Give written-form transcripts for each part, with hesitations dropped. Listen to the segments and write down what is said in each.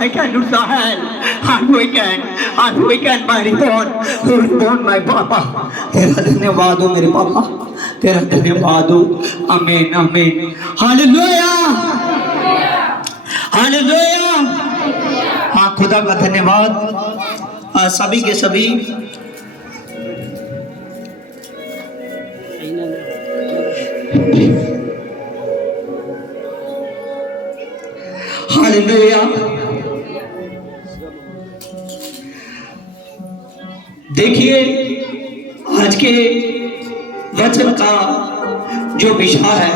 I can do that. And we can my reborn, who reborn my Papa. तेरा धन्यवाद हो मेरे पापा, तेरा धन्यवाद हो। आमीन आमीन। Hallelujah hallelujah. हाँ, खुदा का धन्यवाद। सभी के सभी हालेलुया। देखिए, आज के वचन का जो विषय है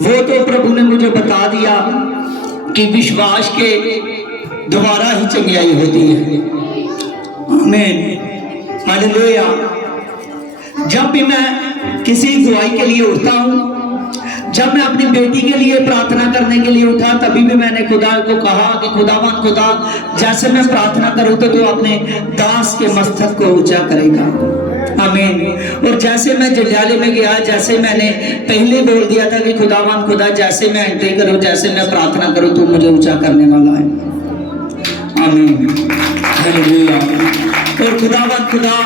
वो तो प्रभु ने मुझे बता दिया कि विश्वास के द्वारा ही चंगाई होती है। आमीन हालेलुया। जब भी मैं किसी दुआई के लिए उठता हूँ, जब मैं अपनी बेटी के लिए प्रार्थना करने के लिए उठा, तभी भी मैंने खुदा को कहा कि खुदावंद खुदा, जैसे मैं प्रार्थना करूँ तो तू अपने दास के मस्तक को ऊंचा करेगा। आमीन। और जैसे मैं जंजाले में गया, जैसे मैंने पहले बोल दिया था कि खुदावंद खुदा, जैसे मैं एंट्री करूँ, जैसे मैं प्रार्थना करूँ, तू मुझे ऊंचा करने वाला है। आमीन हालेलुया। और खुदावंद खुदा,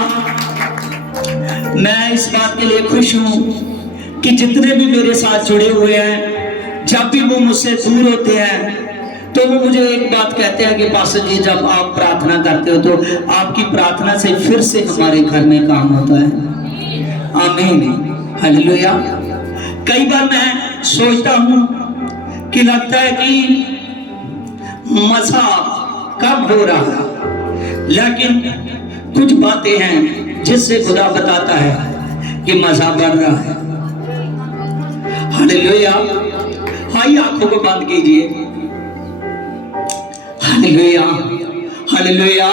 मैं इस बात के लिए खुश हूँ कि जितने भी मेरे साथ जुड़े हुए हैं, जब भी वो मुझसे दूर होते हैं तो वो मुझे एक बात कहते हैं कि पास्टर जी, जब आप प्रार्थना करते हो तो आपकी प्रार्थना से फिर से हमारे घर में काम होता है। आमीन हालेलुया। कई बार मैं सोचता हूँ कि लगता है कि मज़ा कब हो रहा है, लेकिन कुछ बातें हैं जिससे खुदा बताता है कि मज़ा बढ़ रहा है। हालेलुया। हाई आंखों को बंद कीजिए। Hallelujah hallelujah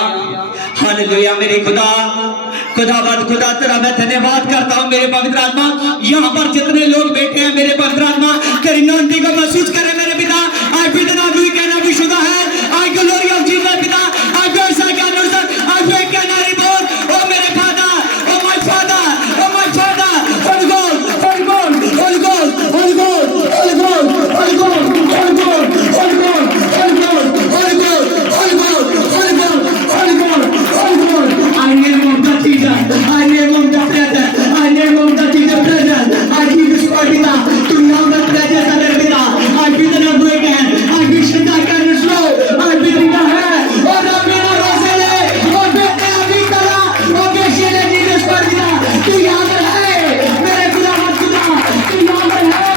hallelujah. मेरे खुदावंद खुदा, तेरा मैं धन्यवाद करता हूँ मेरे पवित्र आत्मा। यहाँ पर जितने लोग बैठे हैं मेरे पवित्र आत्मा, तेरी नौंती को महसूस करें मेरे पिता। I with the we can be शुदा है। आई ग्लोरी ऑफ जीसस पिता। I bless I can not I way can I reborn. ओ मेरे father, oh my father, oh my father. Holy God holy God holy God holy God holy God holy God holy God holy God holy God holy God holy God holy God holy God holy God. I name of the Jesus, I name of the presence, I name of the Jesus presence. I give this body now to know the presence of the Piता। I feel the number again, I wish that I can slow, I feel the hand, और अपना रोसेले, और बेटे अभी करा, और बेशेले Jesus बड़ी ना, तू यहाँ पर है, मेरे पिता मत खुदा, तू यहाँ पर है,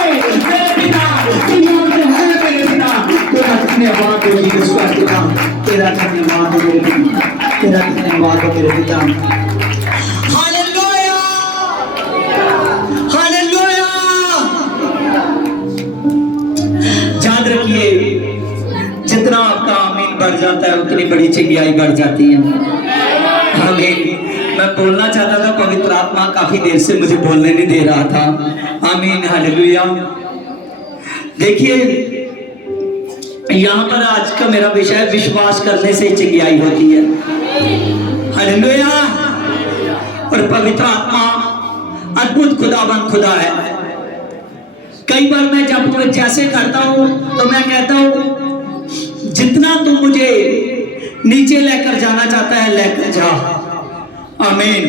मेरे पिता, तू यहाँ पर है, मेरे पिता। तेरा धन्यवाद हो Jesus बड़ी ना, तेरा धन्यवाद हो मेरे पिता, तेरा धन्यवाद हो मेरे पिता। Hallelujah hallelujah. याद रखिए, जितना आपका आमीन बढ़ जाता है उतनी बड़ी चंगाई बढ़ जाती है। आमीन। मैं बोलना चाहता था, पवित्र आत्मा काफी देर से मुझे बोलने नहीं दे रहा था। आमीन हालेलुया। देखिए, यहाँ पर आज का मेरा विषय विश्वास करने से चंगाई होती है। हालेलुया। और पवित्र आत्मा अद्भुत खुदावंद खुदा है। कई बार मैं जब जैसे करता हूँ तो मैं कहता हूँ, जितना तुम मुझे नीचे लेकर जाना चाहता है लेकर जा। आमीन।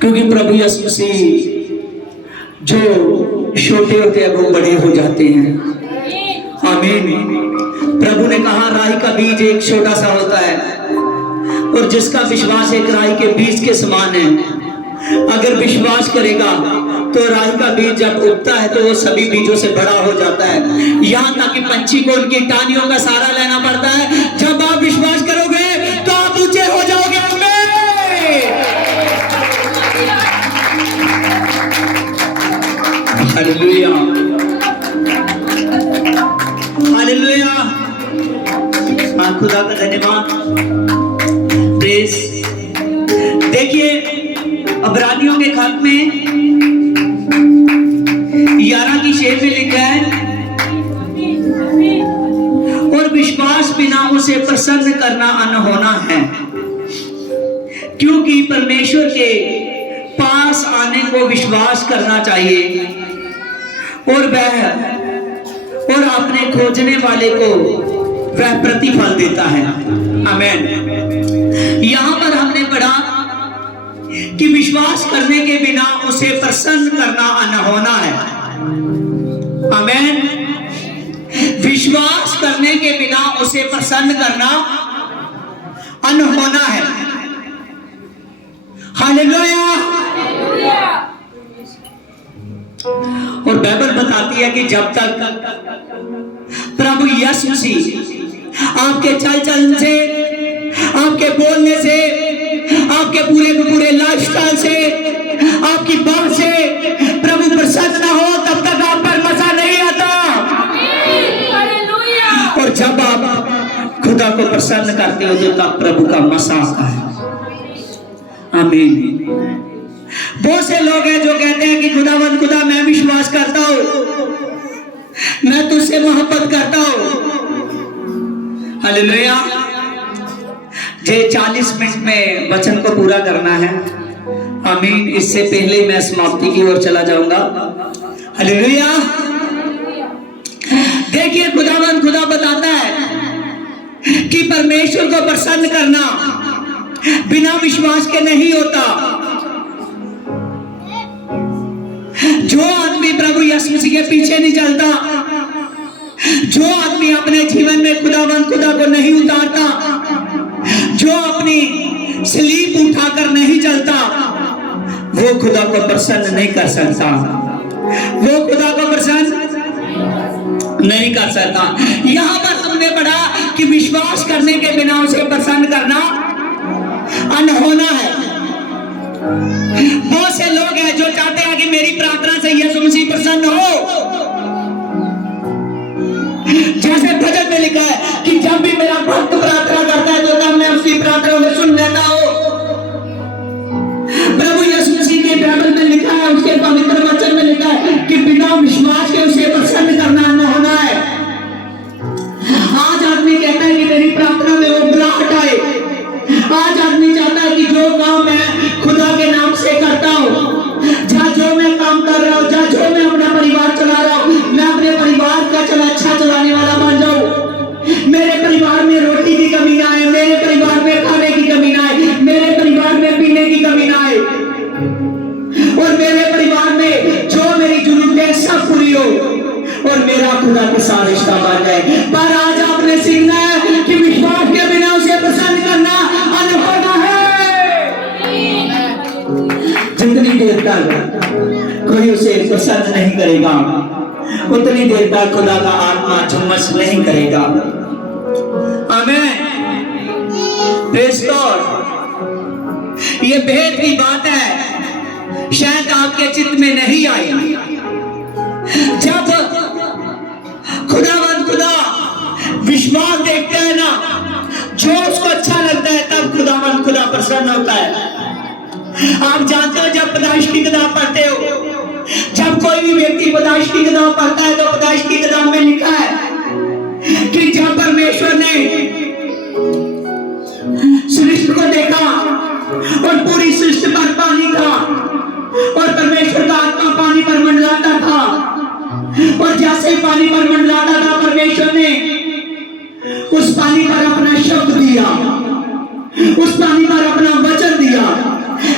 क्योंकि प्रभु यीशु मसीह जो छोटे होते हैं वो बड़े हो जाते हैं। आमीन। प्रभु ने कहा, राई का बीज एक छोटा सा होता है और जिसका विश्वास एक राई के बीज के समान है। अगर विश्वास करेगा तो राई का बीज जब उगता है तो वो सभी बीजों से बड़ा हो जाता है। यहाँ तक कि पंछी को उनकी टानियों का सहारा लेना पड़ता है। जब आप विश्वास करोगे तो आप ऊंचे हो जाओगे। Hallelujah hallelujah. हाँ, खुदा का धन्यवाद। प्रेज। देखिए, इब्रानियों के खत में 11:6 में लिखा है, और विश्वास बिना उसे प्रसन्न करना अनहोना है, क्योंकि परमेश्वर के पास आने को विश्वास करना चाहिए और वह और अपने खोजने वाले को वह प्रतिफल देता है। आमीन। यहां पर हमने पढ़ा कि विश्वास करने के बिना उसे प्रसन्न करना अनहोना है। आमीन। विश्वास करने के बिना उसे प्रसन्न करना अनहोना है। हालेलुया। और बाइबल बताती है कि जब तक प्रभु यीशु मसीह आपके चल चलन से, आपके बोलने से, आपके पूरे के पूरे लाइफस्टाइल से, आपकी बात से प्रभु प्रसन्न ना हो, तब तक आप पर मजा नहीं आता। और जब आप खुदा को प्रसन्न करते हो तो तब प्रभु का मजा आता है। आमीन। बहुत से लोग हैं जो कहते हैं कि खुदावंद खुदा मैं विश्वास करता हूं, मैं तुझसे मोहब्बत करता हूं। हालेलुया। जे 40 मिनट में वचन को पूरा करना है। आमीन। इससे पहले मैं समाप्ति की ओर चला जाऊंगा। हालेलुया। देखिए खुदावंद खुदा बताता है कि परमेश्वर को प्रसन्न करना बिना विश्वास के नहीं होता। जो आदमी प्रभु यीशु मसीह के पीछे नहीं चलता, जो आदमी अपने जीवन में खुदावंद खुदा को नहीं उतारता, जो अपनी स्लीप उठाकर नहीं चलता, वो खुदा को प्रसन्न नहीं कर सकता। वो खुदा को प्रसन्न नहीं कर सकता। यहां पर हमने पढ़ा कि विश्वास करने के बिना उसे प्रसन्न करना अनहोना है। बहुत से लोग हैं जो चाहते हैं कि मेरी प्रार्थना से यीशु मसीह प्रसन्न हो। जैसे भजन में लिखा है कि जब भी मेरा भक्त प्रार्थना करता है तो तब मैं उसकी प्रार्थना में सुन लेता हूं। प्रभु यीशु मसीह के बाइबल में लिखा है, उसके पवित्र वचन में लिखा है कि बिना विश्वास के उसे प्रसन्न करना अनहोना है। आज आदमी कहता है कि मेरी प्रार्थना में वो बुलाहट आए। आज आदमी चाहता है कि जो काम मैं खुदा के नाम से करता हूँ, जहाँ जो मैं काम कर रहा हूँ, जहाँ जो मैं अपना परिवार चला रहा हूँ, मैं अपने परिवार का अच्छा चलाने वाला बन जाऊँ। मेरे परिवार में रोटी की कमी ना आए, मेरे परिवार में खाने की कमी ना आए, मेरे परिवार में पीने की कमी ना आए, और मेरे परिवार में जो मेरी जरूरतें सब पूरी हो और मेरा खुदा के साथ रिश्ता बन जाए। पर आज आपने सीखना है कि विश्वास के बिना उसे प्रसन्न करना अनहोना है। जितनी देर तक कोई उसे प्रसन्न नहीं करेगा, उतनी देर तक खुदा का आत्मा झुम्मस नहीं करेगा। आमीन। Praise God. ये भेद की बात है, शायद आपके चित्त में नहीं आई। जब खुदावंद खुदा विश्वास देखते हैं ना, जो उसको अच्छा लगता है, तब खुदावंद खुदा प्रसन्न होता है। आप जानते हो जब पैदाइश की किताब पढ़ते हो, जब कोई भी व्यक्ति पैदाइश की किताब पढ़ता है तो पैदाइश की किताब में लिखा है कि जब परमेश्वर ने सृष्टि को देखा और पूरी सृष्टि पर पानी था और परमेश्वर का आत्मा पानी पर मंडलाता था, और जैसे ही पानी पर मंडलाता था, परमेश्वर ने उस पानी पर अपना शब्द दिया, उस पानी पर अपना वचन दिया।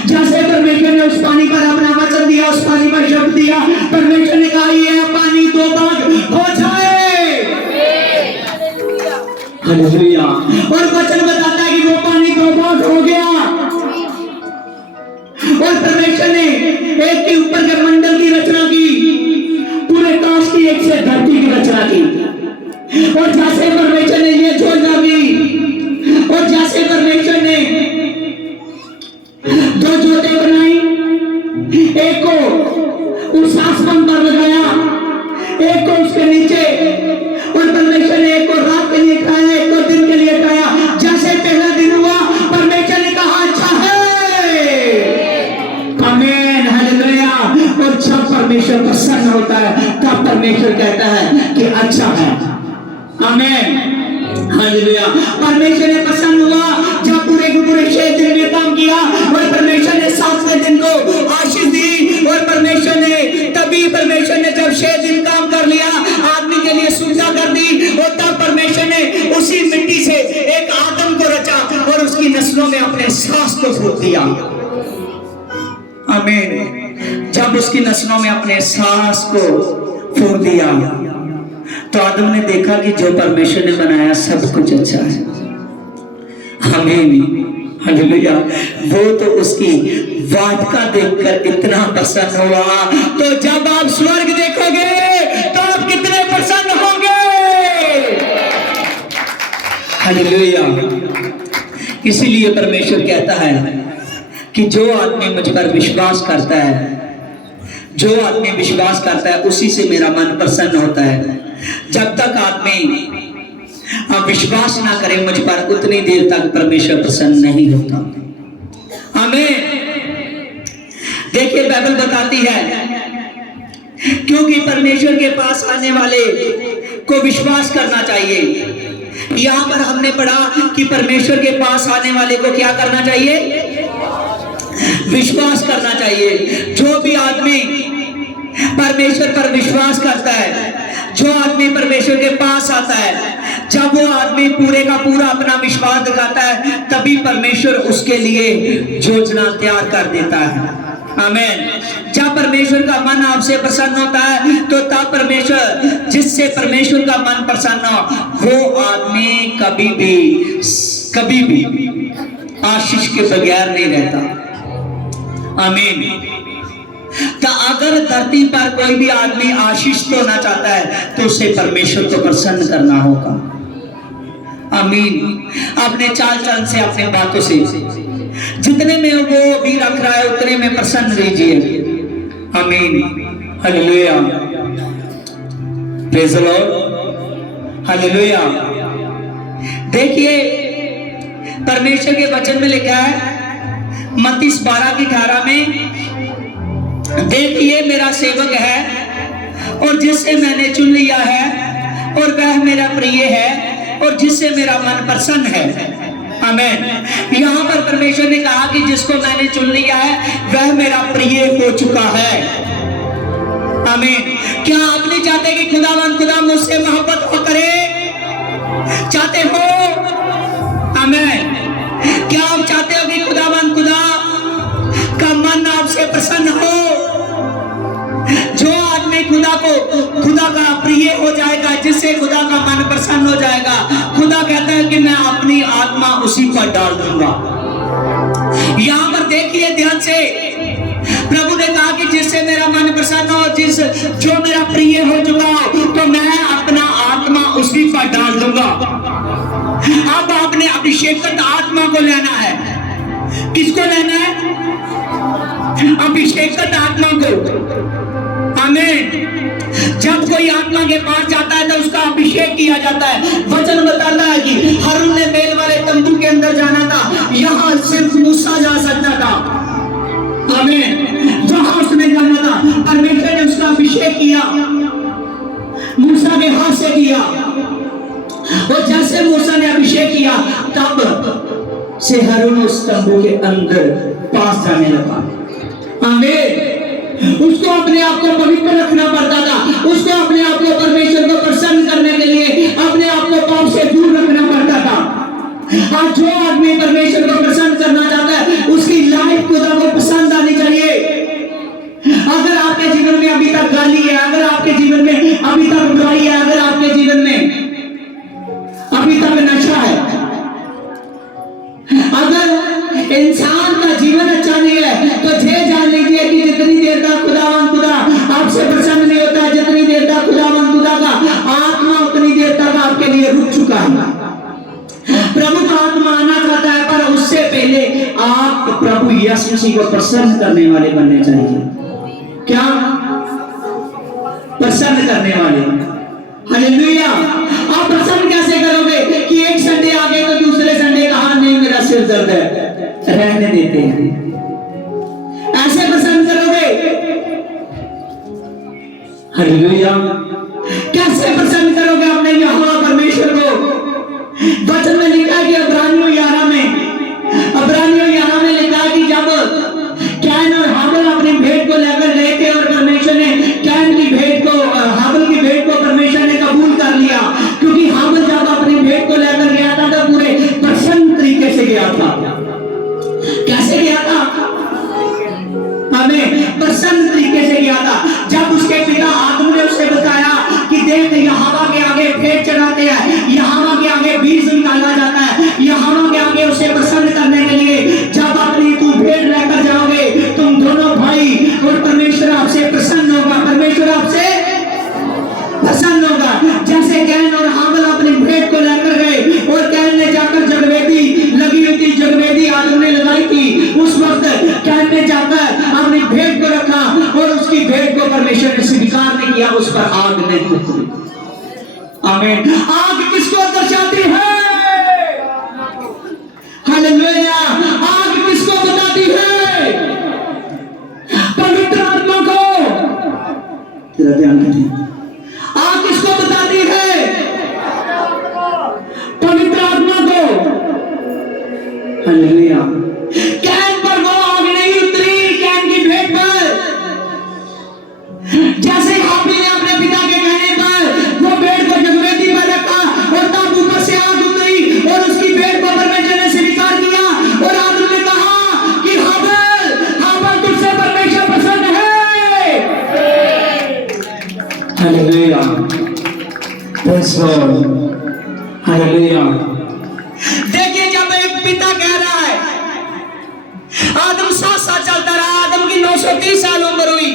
जैसे परमेश्वर ने उस पानी पर अपना वचन दिया, उस पानी पर शब्द दिया, परमेश्वर ने कहा यह पानी दो भाग हो जाए। हालेलुया। और वचन बताता है कि वो पानी दो भाग हो गया, और परमेश्वर ने एक के ऊपर के मंडल की रचना की, पूरे काश की, एक से धरती की रचना की। और जैसे परमेश्वर ने ये योजना की, और जैसे परमेश्वर ने दो जोते बनाई, एक को उस आसमान पर लगाया, एक को उसके नीचे, और परमेश्वर ने एक को रात के लिए खाया, एक को दिन के लिए खाया। जैसे पहला दिन हुआ, परमेश्वर ने कहा अच्छा है। आमीन। हालेलुया। और जब परमेश्वर प्रसन्न होता है तब परमेश्वर कहता है कि अच्छा है। आमीन। हालेलुया। परमेश्वर ने प्रसन्न हुआ जब पूरे के पूरे 6 दिन में काम किया, और परमेश्वर ने 7वें दिन को आशीष दी, और परमेश्वर ने जब 6 दिन काम कर लिया, आदमी के लिए सुविधा कर दी, और तब परमेश्वर ने उसी नस्लों में अपने सांस को फूंक दिया। आमीन। जब उसकी नस्लों में अपने सांस को फूंक दिया तो आदम ने देखा कि जो परमेश्वर ने बनाया सब कुछ अच्छा है। आमीन, हालेलुया। वो तो उसकी वाटिका देखकर इतना प्रसन्न हुआ, तो जब आप स्वर्ग देखोगे तो आप कितने प्रसन्न होंगे। हालेलुया। इसीलिए परमेश्वर कहता है कि जो आदमी मुझ पर विश्वास करता है, जो आदमी विश्वास करता है उसी से मेरा मन प्रसन्न होता है। जब तक आदमी विश्वास ना करे मुझ पर, उतनी देर तक परमेश्वर प्रसन्न नहीं होता। हमें देखिए बाइबल बताती है क्योंकि परमेश्वर के पास आने वाले को विश्वास करना चाहिए। यहां पर हमने पढ़ा कि परमेश्वर के पास आने वाले को क्या करना चाहिए? विश्वास करना चाहिए। जो भी आदमी परमेश्वर पर विश्वास करता है, जो आदमी परमेश्वर के पास आता है, जब वो आदमी पूरे का पूरा अपना विश्वास दिखाता है, तभी परमेश्वर उसके लिए योजना तैयार कर देता है। आमीन। जब परमेश्वर का मन आपसे प्रसन्न होता है तो तब परमेश्वर, जिससे परमेश्वर का मन प्रसन्न हो, वो आदमी कभी भी आशीष के बगैर नहीं रहता। आमीन। तो अगर धरती पर कोई भी आदमी आशीष तो ना चाहता है तो उसे परमेश्वर को प्रसन्न करना होगा। आमीन। अपने चाल चलन से, अपने बातों से, जितने में वो भी रख रहा है उतने में प्रसन्न रहिए। आमीन, hallelujah, praise the Lord, hallelujah. देखिए परमेश्वर के वचन में लिखा है मत्ती 12:18 में, देखिए मेरा सेवक है और जिससे मैंने चुन लिया है और वह मेरा प्रिय है और जिससे मेरा मन प्रसन्न है। आमीन। यहाँ पर परमेश्वर ने कहा कि जिसको मैंने चुन लिया है वह मेरा प्रिय हो चुका है। आमीन। क्या आप नहीं चाहते कि खुदा मुझसे मोहब्बत करे? चाहते हो? आमीन। क्या आप चाहते हो कि खुदा का मन आपसे प्रसन्न हो? जो आदमी खुदा का प्रिय हो जाएगा, जिससे खुदा का मन प्रसन्न हो जाएगा, खुदा कहता है कि मैं अपनी आत्मा उसी पर डाल दूंगा। यहां पर देखिए ध्यान से, प्रभु ने कहा कि जिससे मेरा मन प्रसन्न हो, जो मेरा प्रिय हो चुका हो, तो मैं अपना आत्मा उसी पर डाल दूंगा। अब आपने अभिषेकत आत्मा को लेना है। किसको लेना है? अभिषेकत आत्मा को। आमीन। जब कोई आत्मा के पास जाता है तो उसका अभिषेक किया जाता है। वचन बताता है कि हारून ने मेल वाले तंबू के अंदर जाना था, यहां सिर्फ मूसा जा सकता था। आमीन। जहां उसने जाना था, परमेश्वर ने उसका अभिषेक किया, मूसा के हाथ से किया, और जैसे मूसा ने अभिषेक किया तब से हारून उस तंबू के अंदर पास जाने लगा। आमीन। उसको अपने आप को पवित्र रखना पड़ता था, उसको अपने आप को परमेश्वर को प्रसन्न करने के लिए अपने आप को पाप से दूर रखना पड़ता था। आज जो आदमी परमेश्वर को प्रसन्न करना चाहता है उसकी लाइफ खुदा को पसंद आनी चाहिए। अगर आपके जीवन में अभी तक गाली है, अगर आपके जीवन में अभी तक बुराई है, अगर आपके जीवन में अभी तक नशा है, अगर इंसान का जीवन अच्छा नहीं है, तो ये जान लीजिए कि जितनी देर तक खुदा आपसे प्रसन्न नहीं होता है, जितनी देर तक खुदा का आत्मा, उतनी देर तक आपके लिए रुक चुका है। प्रभु का आत्मा आना चाहता है, पर उससे पहले आप प्रभु यीशु मसीह को प्रसन्न करने वाले बनने चाहिए। क्या? प्रसन्न करने वाले। हालेलुया। आप प्रसन्न कैसे करोगे कि एक संडे आ गए तो दूसरे संडे कहा नहीं मेरा सिर दर्द है, रहने देते हैं। ऐसे प्रसन्न करोगे? हालेलुया। कैसे प्रसन्न करोगे अपने यहोवा परमेश्वर को? वचन में लिखा है कि अब्रानियों 11 में लिखा है कि जब कैन और हाबिल अपनी भेंट को लेकर गए थे और परमेश्वर ने कैन की भेंट को, हाबिल की भेंट को परमेश्वर ने कबूल कर लिया, क्योंकि हाबिल जब अपनी भेंट को लेकर गया था तो पूरे प्रसन्न तरीके से गया था। के यहोवा के आगे भेंट चढ़ाते हैं, यहोवा के आगे बीज निकाला जाता है, यहोवा के आगे उसे प्रसन्न करने के लिए जब अपनी तू भेंट लेकर जाओगे, तुम दोनों भाई, और परमेश्वर आपसे प्रसन्न होगा, परमेश्वर आपसे प्रसन्न होगा। जैसे कैन और हाबिल अपनी भेंट को लेकर गए और कैन ने जाकर जगवेदी लगी हुई थी, जगवेदी आदम ने लगाई थी, उस वक्त कैन ने जाकर अपनी भेंट को रखा और उसकी भेंट को परमेश्वर ने स्वीकार नहीं किया, उस पर आग ने फूकी। आमीन। आग किसको दर्शाती है? हालेलुया। आग किसको बताती है? पवित्र आत्मा को। तेरा ध्यान रखिए। आग किसको बताती है? पवित्र आत्मा को। हालेलुया। कैन पर वो आग नहीं उतरी, कैन की भेंट पर। जैसे हाबिल ने अपने पिता के कहने पर वो भेंट को जगवेदी पर रखा और तब ऊपर से आग उतरी और उसकी भेंट को परमेश्वर ने स्वीकार किया और आदम ने कहा कि हाबिल तुझसे परमेश्वर प्रसन्न है। हालेलुया। Praise God. हालेलुया। देखिए, जब एक पिता कह रहा है, आदम 7 साल चलता रहा, आदम की 930 साल उम्र हुई।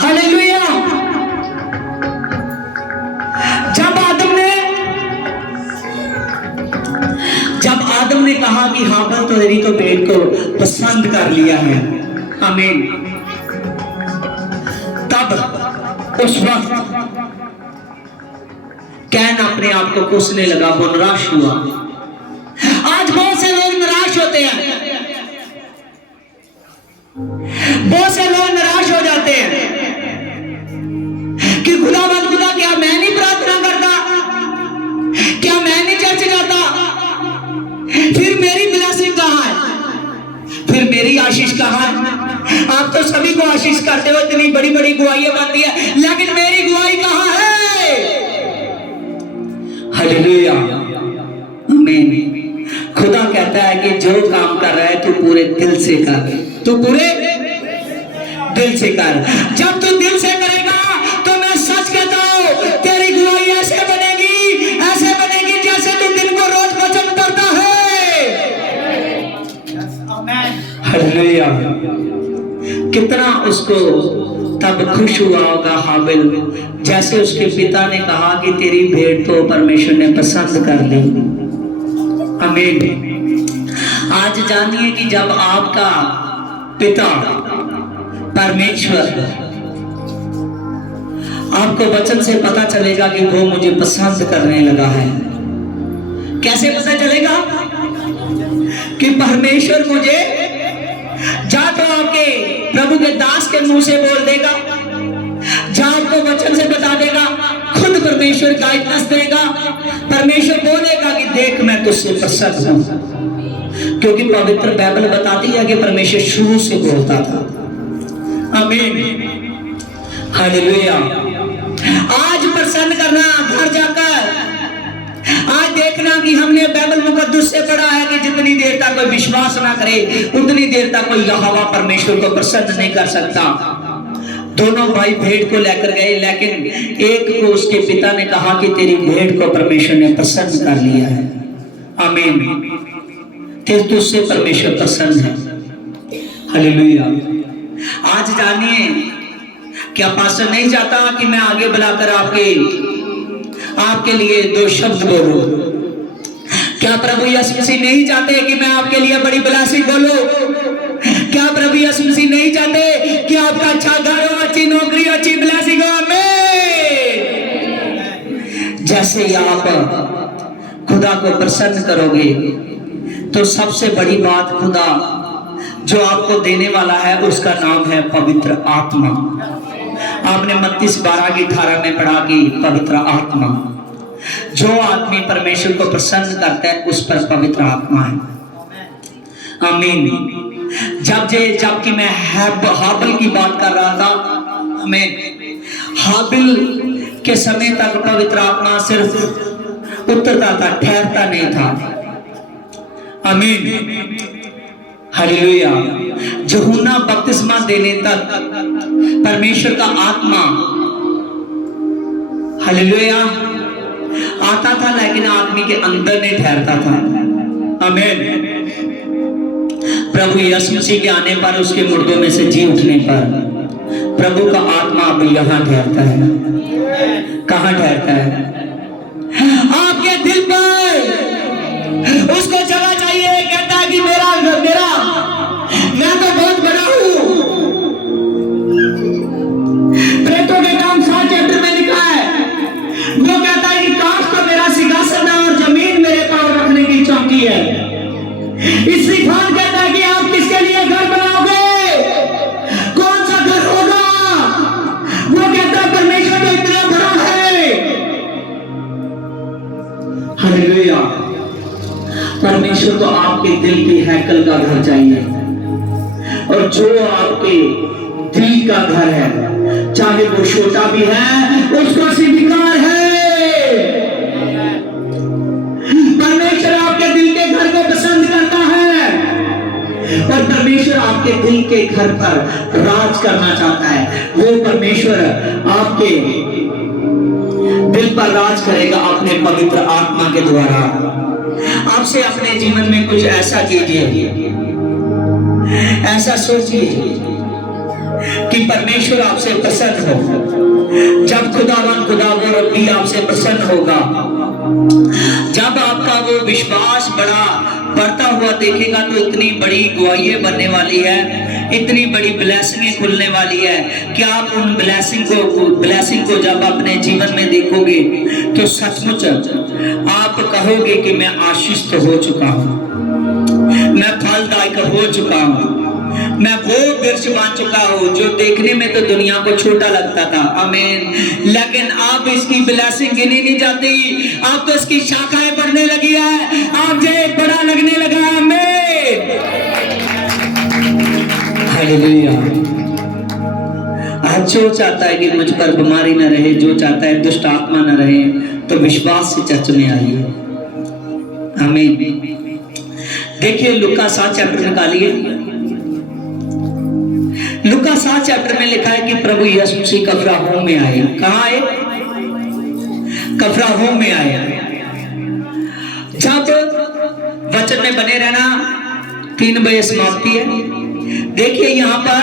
हालेलुया। जब आदम ने कहा कि हाबिल तो तेरी तो भेंट को पसंद कर लिया है, आमीन, तब उस वक्त कैन अपने आप को कोसने लगा, वो निराश हुआ। आज बहुत से लोग निराश होते हैं, बहुत से लोग निराश हो जाते हैं कि खुदा क्या मैं नहीं प्रार्थना करता, क्या मैं नहीं चर्च जाता, फिर मेरी ब्लेसिंग कहां है, फिर मेरी आशीष कहां है? आप तो सभी को आशीष करते हो, इतनी बड़ी बड़ी गुआइयां बनती है, लेकिन मेरी गुआई कहां है? हालेलुया। आमीन। खुदा कहता है कि जो काम कर रहा है तू पूरे दिल से कर, तू पूरे दिल से कर। जब तू दिल से करेगा तो मैं सच कहता हूं तेरी गुआई ऐसे बनेगी जैसे तू दिन को रोज वचन पढ़ता है। हालेलुया। कितना उसको तब खुश हुआ होगा हाबिल, जैसे उसके पिता ने कहा कि तेरी भेंट तो परमेश्वर ने पसंद कर ली। आमीन। आज जानिए कि जब आपका पिता परमेश्वर आपको वचन से पता चलेगा कि वो मुझे पसंद करने लगा है। कैसे पता चलेगा कि परमेश्वर मुझे, जा तो आपके प्रभु के दास के मुंह से बोल देगा, जा आपको वचन से बता देगा, खुद परमेश्वर गाइडेंस देगा, परमेश्वर बोलेगा कि देख मैं तुझसे प्रसन्न हूं, क्योंकि पवित्र बाइबल बताती है कि परमेश्वर शुरू से बोलता था। आमीन। हालेलुया। आज प्रसन्न करना, घर जाकर आज देखना कि हमने बाइबल मुकद्दस से पढ़ा है कि जितनी देर तक कोई विश्वास ना करे उतनी देर तक कोई यहोवा परमेश्वर को प्रसन्न नहीं कर सकता। दोनों भाई भेंट को लेकर गए, लेकिन एक को उसके पिता ने कहा कि तेरी भेंट को परमेश्वर ने प्रसन्न कर लिया है। आमीन। तेरे तुझसे परमेश्वर प्रसन्न है। हालेलुया। आज जानिए, क्या पास्टर नहीं चाहता कि मैं आगे बुलाकर आपके लिए 2 शब्द बोलूं? क्या प्रभु यीशु मसीह नहीं चाहते कि मैं आपके लिए बड़ी ब्लेसिंग बोलूं? क्या प्रभु यीशु मसीह नहीं चाहते कि आपका अच्छा घर हो, अच्छी नौकरी, अच्छी ब्लेसिंग हो? आमीन। जैसे ही आप खुदा को प्रसन्न करोगे तो सबसे बड़ी बात खुदा जो आपको देने वाला है उसका नाम है पवित्र आत्मा। आपने मत्ती 12:18 में पढ़ा कि पवित्र आत्मा, जो आदमी परमेश्वर को प्रसन्न करता है उस पर पवित्र आत्मा है। आमीन। जबकि मैं हाबिल की बात कर रहा था, हमें हाबिल के समय तक पवित्र आत्मा सिर्फ उतरता था, ठहरता नहीं था। आमीन। हालेलुया। यूहन्ना बपतिस्मा देने तक परमेश्वर का आत्मा हालेलुया। आता था लेकिन आदमी के अंदर नहीं ठहरता था। आमीन। प्रभु यीशु मसीह के आने पर, उसके मुर्दों में से जी उठने पर प्रभु का आत्मा अब यहाँ ठहरता है। कहाँ ठहरता है? आपके दिल पर उसको जगह चाहिए। कहता है कि मेरा मैं तो बहुत बड़ा हूं। प्रेरितों के काम 7 चैप्टर में लिखा है, वो कहता है कि काश तो मेरा सिंहासन और जमीन मेरे पांव रखने की चौकी है। स्तिफान कहता है कि आप किसके लिए घर बनाओगे? कौन सा घर होगा? वो कहता है परमेश्वर तो इतना बड़ा है। हालेलुया। परमेश्वर तो आपके दिल के हैकल का घर चाहिए, और जो आपके दिल का घर है, चाहे वो छोटा भी है, उसको स्वीकार है। परमेश्वर आपके दिल के घर को पसंद करता है, और परमेश्वर आपके दिल के घर पर राज करना चाहता है। वो परमेश्वर आपके दिल पर राज करेगा अपने पवित्र आत्मा के द्वारा। आपसे अपने जीवन में कुछ ऐसा कीजिए, ऐसा सोचिए कि परमेश्वर आपसे प्रसन्न हो। जब खुदावन रब्बी आपसे प्रसन्न होगा, जब आपका वो विश्वास बढ़ता हुआ देखेगा, तो इतनी बड़ी गवाही बनने वाली है, इतनी बड़ी ब्लेसिंगें खुलने वाली है कि आप उन ब्लेसिंग को जब अपने जीवन में देखोगे तो सचमुच आप कहोगे कि मैं आशीष हो चुका हूँ, मैं फलदायक हो चुका हूँ, मैं वो वृक्ष बन चुका हूँ जो देखने में तो दुनिया को छोटा लगता था। आमीन। लेकिन आप इसकी ब्लेसिंग गिनी नहीं जाती, आप तो इसकी शाखाएं बढ़ने लगी है, आप जो बड़ा लगने लगा। आमीन। हालेलुया। आज जो चाहता है कि मुझ पर बीमारी न रहे, जो चाहता है दुष्ट आत्मा न रहे, तो विश्वास से चर्च में आइए। आमीन। देखिए लूका 7 चैप्टर निकालिए। लूका 7 चैप्टर में लिखा है कि प्रभु यीशु मसीह कफरनहूम में आए। कहाँ आए? कफरनहूम में आए। जब वचन में बने रहना, 3 बजे समाप्ति है। देखिए यहाँ पर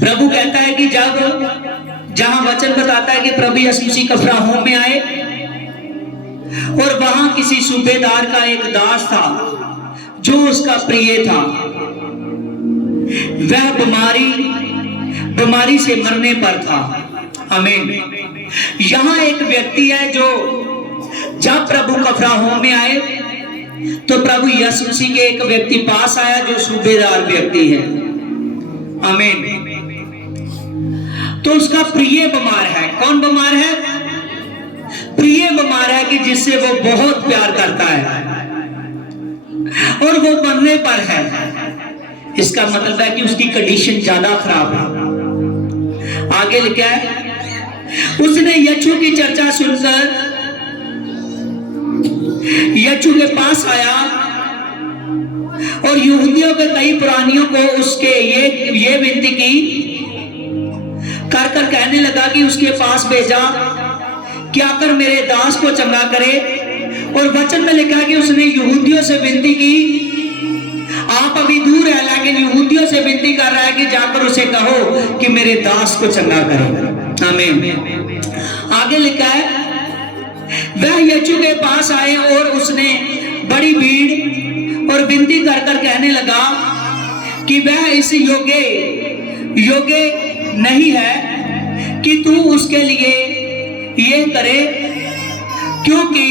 प्रभु कहता है कि जहां वचन बताता है कि प्रभु यीशु मसीह कफरनहूम में आए, और वहां किसी सूबेदार का एक दास था जो उसका प्रिय था। वह बीमारी से मरने पर था। आमीन। यहां एक व्यक्ति है जो जब प्रभु कफरनहूम में आए तो प्रभु यीशु मसीह के एक व्यक्ति पास आया जो सूबेदार व्यक्ति है। आमीन। तो उसका प्रिय बीमार है। कौन बीमार है? प्रिय बीमार है कि जिससे वो बहुत प्यार करता है, और वो मरने पर है। इसका मतलब है कि उसकी कंडीशन ज्यादा खराब है। आगे लिखा है, उसने यीशु की चर्चा सुनकर यीशु के पास आया, और यहूदियों के कई पुरानियों को उसके ये विनती की, कर कहने लगा कि उसके पास भेजा कि आकर मेरे दास को चंगा करे। और वचन में लिखा कि उसने यहूदियों से विनती की। आप अभी दूर है, लेकिन यहूदियों से विनती कर रहा है कि जाकर उसे कहो कि मेरे दास को चंगा करे। आमीन। आगे लिखा है, वह यीशु के पास आए और उसने बड़ी भीड़ और विनती कर कहने लगा कि वह इस योग्य नहीं है कि तू उसके लिए ये करे, क्योंकि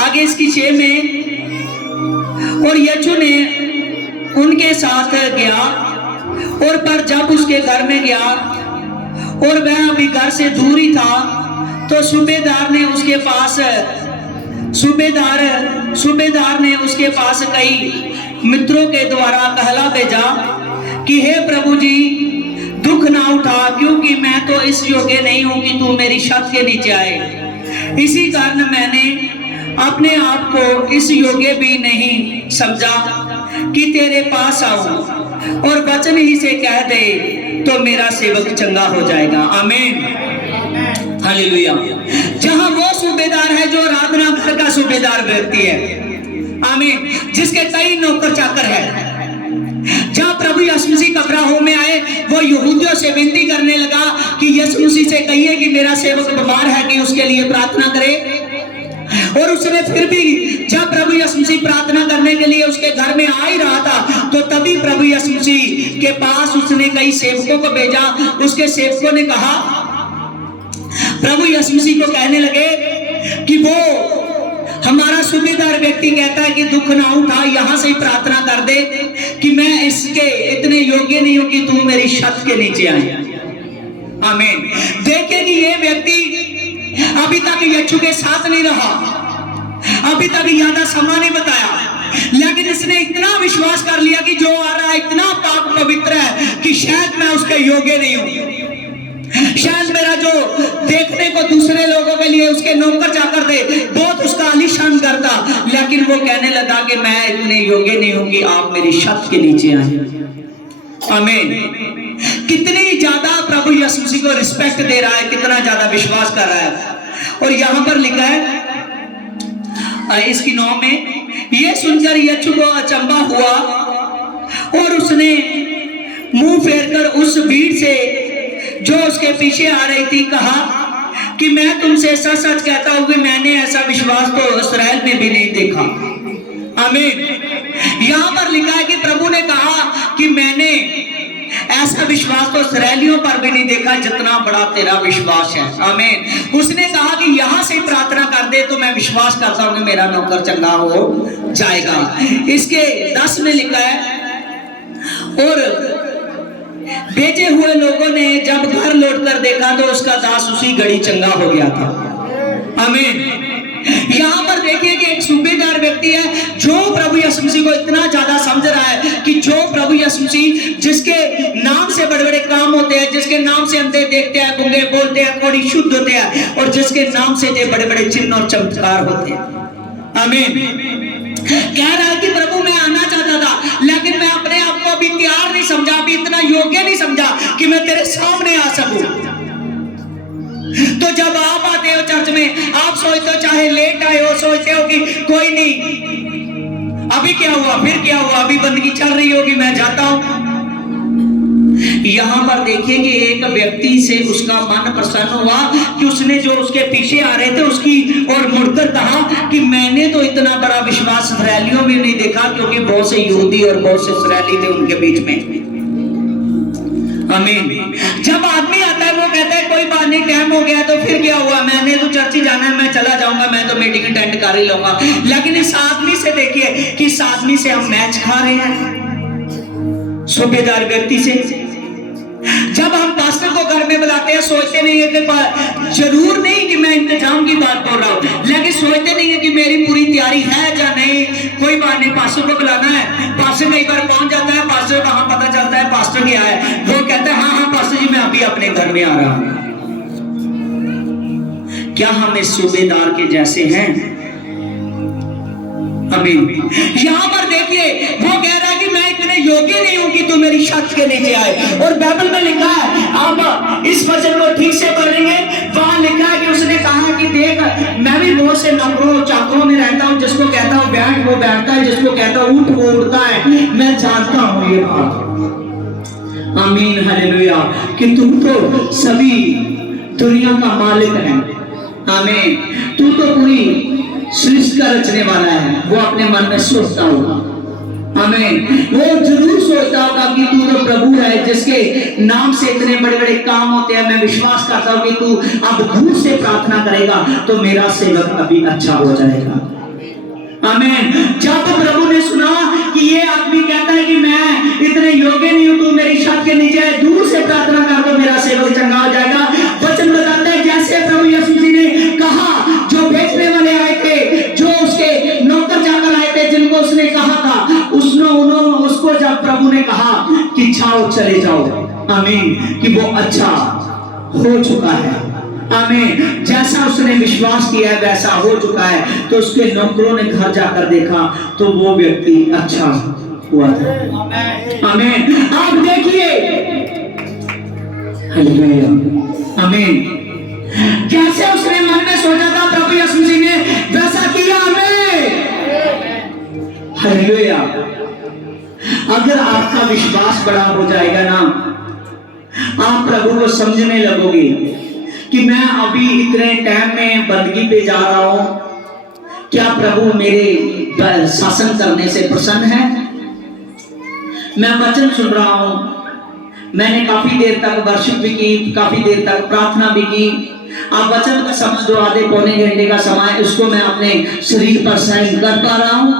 आगे इसकी 6 में, और यीशु ने उनके साथ गया, और पर जब उसके घर में गया और वह अभी घर से दूर ही था, तो सूबेदार ने उसके पास कई मित्रों के द्वारा कहला भेजा कि हे प्रभु जी, दुख ना उठा, क्योंकि मैं तो इस योग्य नहीं हूं कि तू मेरी छत के नीचे आए। इसी कारण मैंने अपने आप को इस योग्य भी नहीं समझा कि तेरे पास आऊं, और वचन ही से कह दे तो मेरा सेवक चंगा हो जाएगा। आमीन। हालेलुया। जहां वो सूबेदार है जो आराधना घर का सूबेदार व्यक्ति है, आमीन, जिसके कई नौकर चाकर है। जहां प्रभु यीशु मसीह कफरनहूम में आए, वो यहूदियों से विनती करने लगा कि यीशु मसीह से कहिए कि मेरा सेवक बीमार है कि उसके लिए प्रार्थना करे। और उसने फिर भी जब प्रभु यीशु मसीह प्रार्थना करने के लिए उसके घर में आ ही रहा था, तो तभी प्रभु यीशु मसीह के पास उसने कई सेवकों को भेजा। उसके सेवकों ने कहा, प्रभु यीशु मसीह को कहने लगे कि वो हमारा सूबेदार व्यक्ति कहता है कि दुख ना उठा, यहां से ही प्रार्थना कर दे कि मैं इसके इतने योग्य नहीं हूं कि तू मेरी छत के नीचे आए। आमीन। देखिए कि ये व्यक्ति अभी तक यीशु के साथ नहीं रहा, अभी तक ज्यादा समय नहीं बताया, लेकिन इसने इतना विश्वास कर लिया कि जो आ रहा है इतना पाक पवित्र है कि शायद मैं उसके योग्य नहीं हूं, शायद मेरा जो देखने को दूसरे लोगों के लिए उसके नौकर चाकर थे बहुत उसका आलीशान करता, लेकिन वो कहने लगा कि मैं इतने योग्य नहीं हूं कि आप मेरी छत के नीचे आए। आमीन। कितनी ज्यादा प्रभु यीशु मसीह को रिस्पेक्ट दे रहा है, कितना ज्यादा विश्वास कर रहा है। और यहां पर लिखा है इसकी 9 में, ये सुनकर यीशु को अचंभा हुआ और उसने मुंह फेरकर उस भीड़ से जो उसके पीछे आ रही थी कहा कि मैं तुमसे सच सच कहता हूं कि मैंने ऐसा विश्वास तो इस्राएल में भी नहीं देखा। आमीन। यहां पर लिखा है कि प्रभु ने कहा कि मैंने ऐसा विश्वास तो इस्राएलियों पर भी नहीं देखा जितना बड़ा तेरा विश्वास है। आमीन। उसने कहा कि यहां से प्रार्थना कर दे तो मैं विश्वास करता हूं कि मेरा नौकर चंगा हो जाएगा। इसके 10 में लिखा है, और भेजे हुए लोगों ने जब घर लौटकर देखा तो उसका दास उसी घड़ी चंगा हो गया था। आमीन। यहां पर देखिए कि एक सूबेदार व्यक्ति है जो प्रभु यीशु मसीह को इतना ज्यादा समझ रहा है कि जो प्रभु यीशु मसीह जिसके नाम से बड़े बड़े काम होते हैं, जिसके नाम से अंधे देखते हैं, गूंगे बोलते हैं, कोढ़ी शुद्ध होते हैं, और जिसके नाम से जो बड़े बड़े चिन्ह और चमत्कार होते हैं। आमीन। कह रहा है कि प्रभु मैं आना चाहता था, लेकिन मैं अपने आप को अभी तैयार नहीं समझा, अभी इतना योग्य नहीं समझा कि मैं तेरे सामने आ सकूं। तो जब आप आते हो चर्च में, आप सोचते हो, चाहे लेट आए हो, सोचते हो कि कोई नहीं, अभी क्या हुआ, फिर क्या हुआ, अभी बंदगी चल रही होगी, मैं जाता हूं। यहां पर देखिए कि एक व्यक्ति से उसका मन प्रसन्न हुआ कि उसने जो उसके पीछे आ रहे थे उसकी और मुड़कर कहा कि मैंने तो इतना बड़ा विश्वास इस्राएलियों में नहीं देखा, क्योंकि बहुत से यहूदी और बहुत से इस्राएली थे उनके बीच में। आमीन। जब आदमी आता है वो कहता है कोई बात नहीं, टाइम हो गया तो फिर क्या हुआ, मैंने तो चर्च ही जाना है, मैं चला जाऊंगा, मैं तो मीटिंग अटेंड कर ही लूंगा। लेकिन इस आदमी से देखिए कि इस आदमी से हम मैच खा रहे हैं, सूबेदार व्यक्ति से। जब हम पास्टर को घर में बुलाते हैं सोचते नहीं है कि जरूर नहीं कि मैं इंतजाम की बात बोल रहा हूं, लेकिन सोचते नहीं है कि मेरी पूरी तैयारी है या नहीं। कोई बात नहीं, पास्टर को बुलाना है, पास्टर कई बार पहुंच जाता है, पास्टर कहां पता चलता है पास्टर क्या है, वो कहता है हाँ पास्टर जी मैं अभी अपने घर में आ रहा हूं। क्या हम इस सूबेदार के जैसे हैं? आमीन। यहां पर देखिए वो कह रहा है कि मैं इतने योग्य नहीं हूं कि तू मेरी छत के नीचे आए। और बाइबल में लिखा है, आप इस वचन को ठीक से पढ़ेंगे, वहां लिखा है कि उसने कहा कि देख मैं भी बहुत से नौकरों चाकरों में रहता हूं, जिसको कहता हूं बैठ वो बैठता है, जिसको कहता हूं उठ वो उठता है, मैं जानता हूं ये बात। आमीन। हालेलुया। कि तू तो सभी दुनिया का मालिक है। आमीन। तू तो पूरी सृष्टि का रचने वाला है। वो अपने मन में सोचता होगा, आमीन, वो जरूर सोचता होगा कि तू तो प्रभु है जिसके नाम से इतने बड़े बड़े काम होते हैं। मैं विश्वास करता हूं कि तू अब दूर से प्रार्थना करेगा तो मेरा सेवक अभी अच्छा हो जाएगा। आमीन। जब प्रभु ने सुना कि ये आदमी कहता है कि मैं इतने योग्य नहीं हूं, तू मेरी छत के नीचे दूर से प्रार्थना कर तो मेरा सेवक चंगा हो जाएगा, वचन बताता है जैसे प्रभु यीशु जी ने कहा, जो बेचने वाले आए थे, जो उसके नौकर चाकर आए थे, जिनको उसने कहा था, उसको जब प्रभु ने कहा कि जाओ चले जाओ, आमीन, कि वो अच्छा हो चुका है। आमीन। जैसा उसने विश्वास किया है वैसा हो चुका है। तो उसके नौकरों ने घर जाकर देखा तो वो व्यक्ति अच्छा हुआ था। आमीन। आप देखिए, हालेलुया, आमीन। जैसे उसने मन में सोचा था प्रभु यीशु मसीह ने वैसा किया हमें। हालेलुया। अगर आपका विश्वास बड़ा हो जाएगा ना, आप प्रभु को समझने लगोगे कि मैं अभी इतने टाइम में बंदगी पे जा रहा हूं, क्या प्रभु मेरे शासन करने से प्रसन्न है? मैं वचन सुन रहा हूं, मैंने काफी देर तक वर्शिप भी की, काफी देर तक प्रार्थना भी की। आप वचन का समय जो आधे पौने घंटे का समय, उसको मैं अपने शरीर पर सहन कर पा रहा हूं?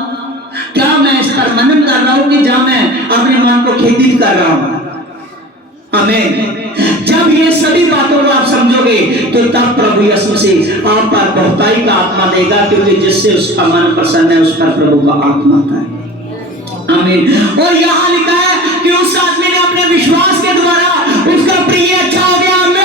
क्या मैं इस पर मनन कर रहा हूं कि जहां मैं अपने मन को खेदित कर रहा हूं? आमीन। जब ये सभी बातों को आप समझोगे तो तब प्रभु यीशु मसीह आप पर बहुताई का आत्मा देगा, क्योंकि जिससे उसका मन प्रसन्न है उस पर प्रभु का आत्मा आता है। आमीन। और यहाँ लिखा है कि उस आदमी ने अपने विश्वास के द्वारा उसका प्रिय अच्छा हो गया। आमीन।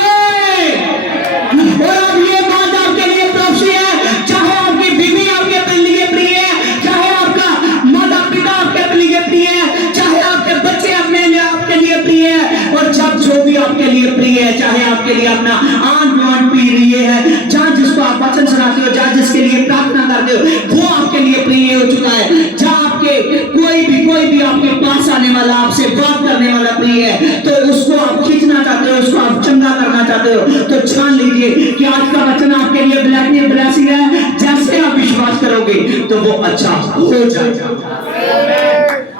और अब ये बात आपके लिए प्रोफेसी है, चाहे आपकी बीवी आपके लिए प्रिय है, चाहे आपका माता पिता आपके लिए प्रिय है, चाहे आपके बच्चे अपने लिए आपके लिए प्रिय है, और जब जो भी आपके लिए प्रिय है, चाहे आपके लिए अपना आन बान प्रिय है, जहाँ जिसको आप वचन सुनाते हो, जहाँ जिसके लिए प्रार्थना करते हो, वो आपके लिए प्रिय हो चुका है। जहाँ आपके कोई भी आपके पास आने वाला, आपसे बात करने वाला प्रिय है, तो उसको आप खींचना चाहते हो, उसको आप चंगा करना चाहते हो, तो जान लीजिए कि आज का वचन आपके लिए ब्लेसिंग है। जैसे आप विश्वास करोगे तो वो अच्छा हो जाएगा।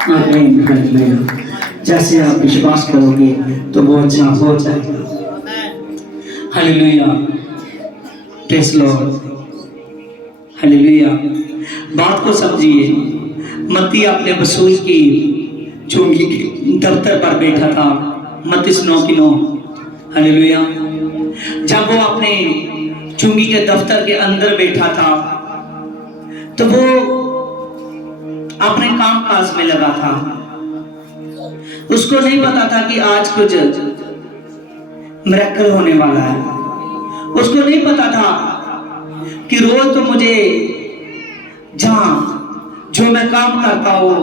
आमीन। जैसे आप विश्वास करोगे तो वो अच्छा हो जाएगा। हालेलुया। Praise Lord. हालेलुया। बात को समझिए। मत्ती अपने वसूल की चुंगी के दफ्तर पर बैठा था, मत्ती 9:9। हालेलुया। जब वो अपने चुंगी के दफ्तर के अंदर बैठा था तो वो अपने काम काज में लगा था। उसको नहीं पता था कि आज कुछ मिरेकल होने वाला है। उसको नहीं पता था कि रोज तो मुझे जहां जो मैं काम करता हूँ,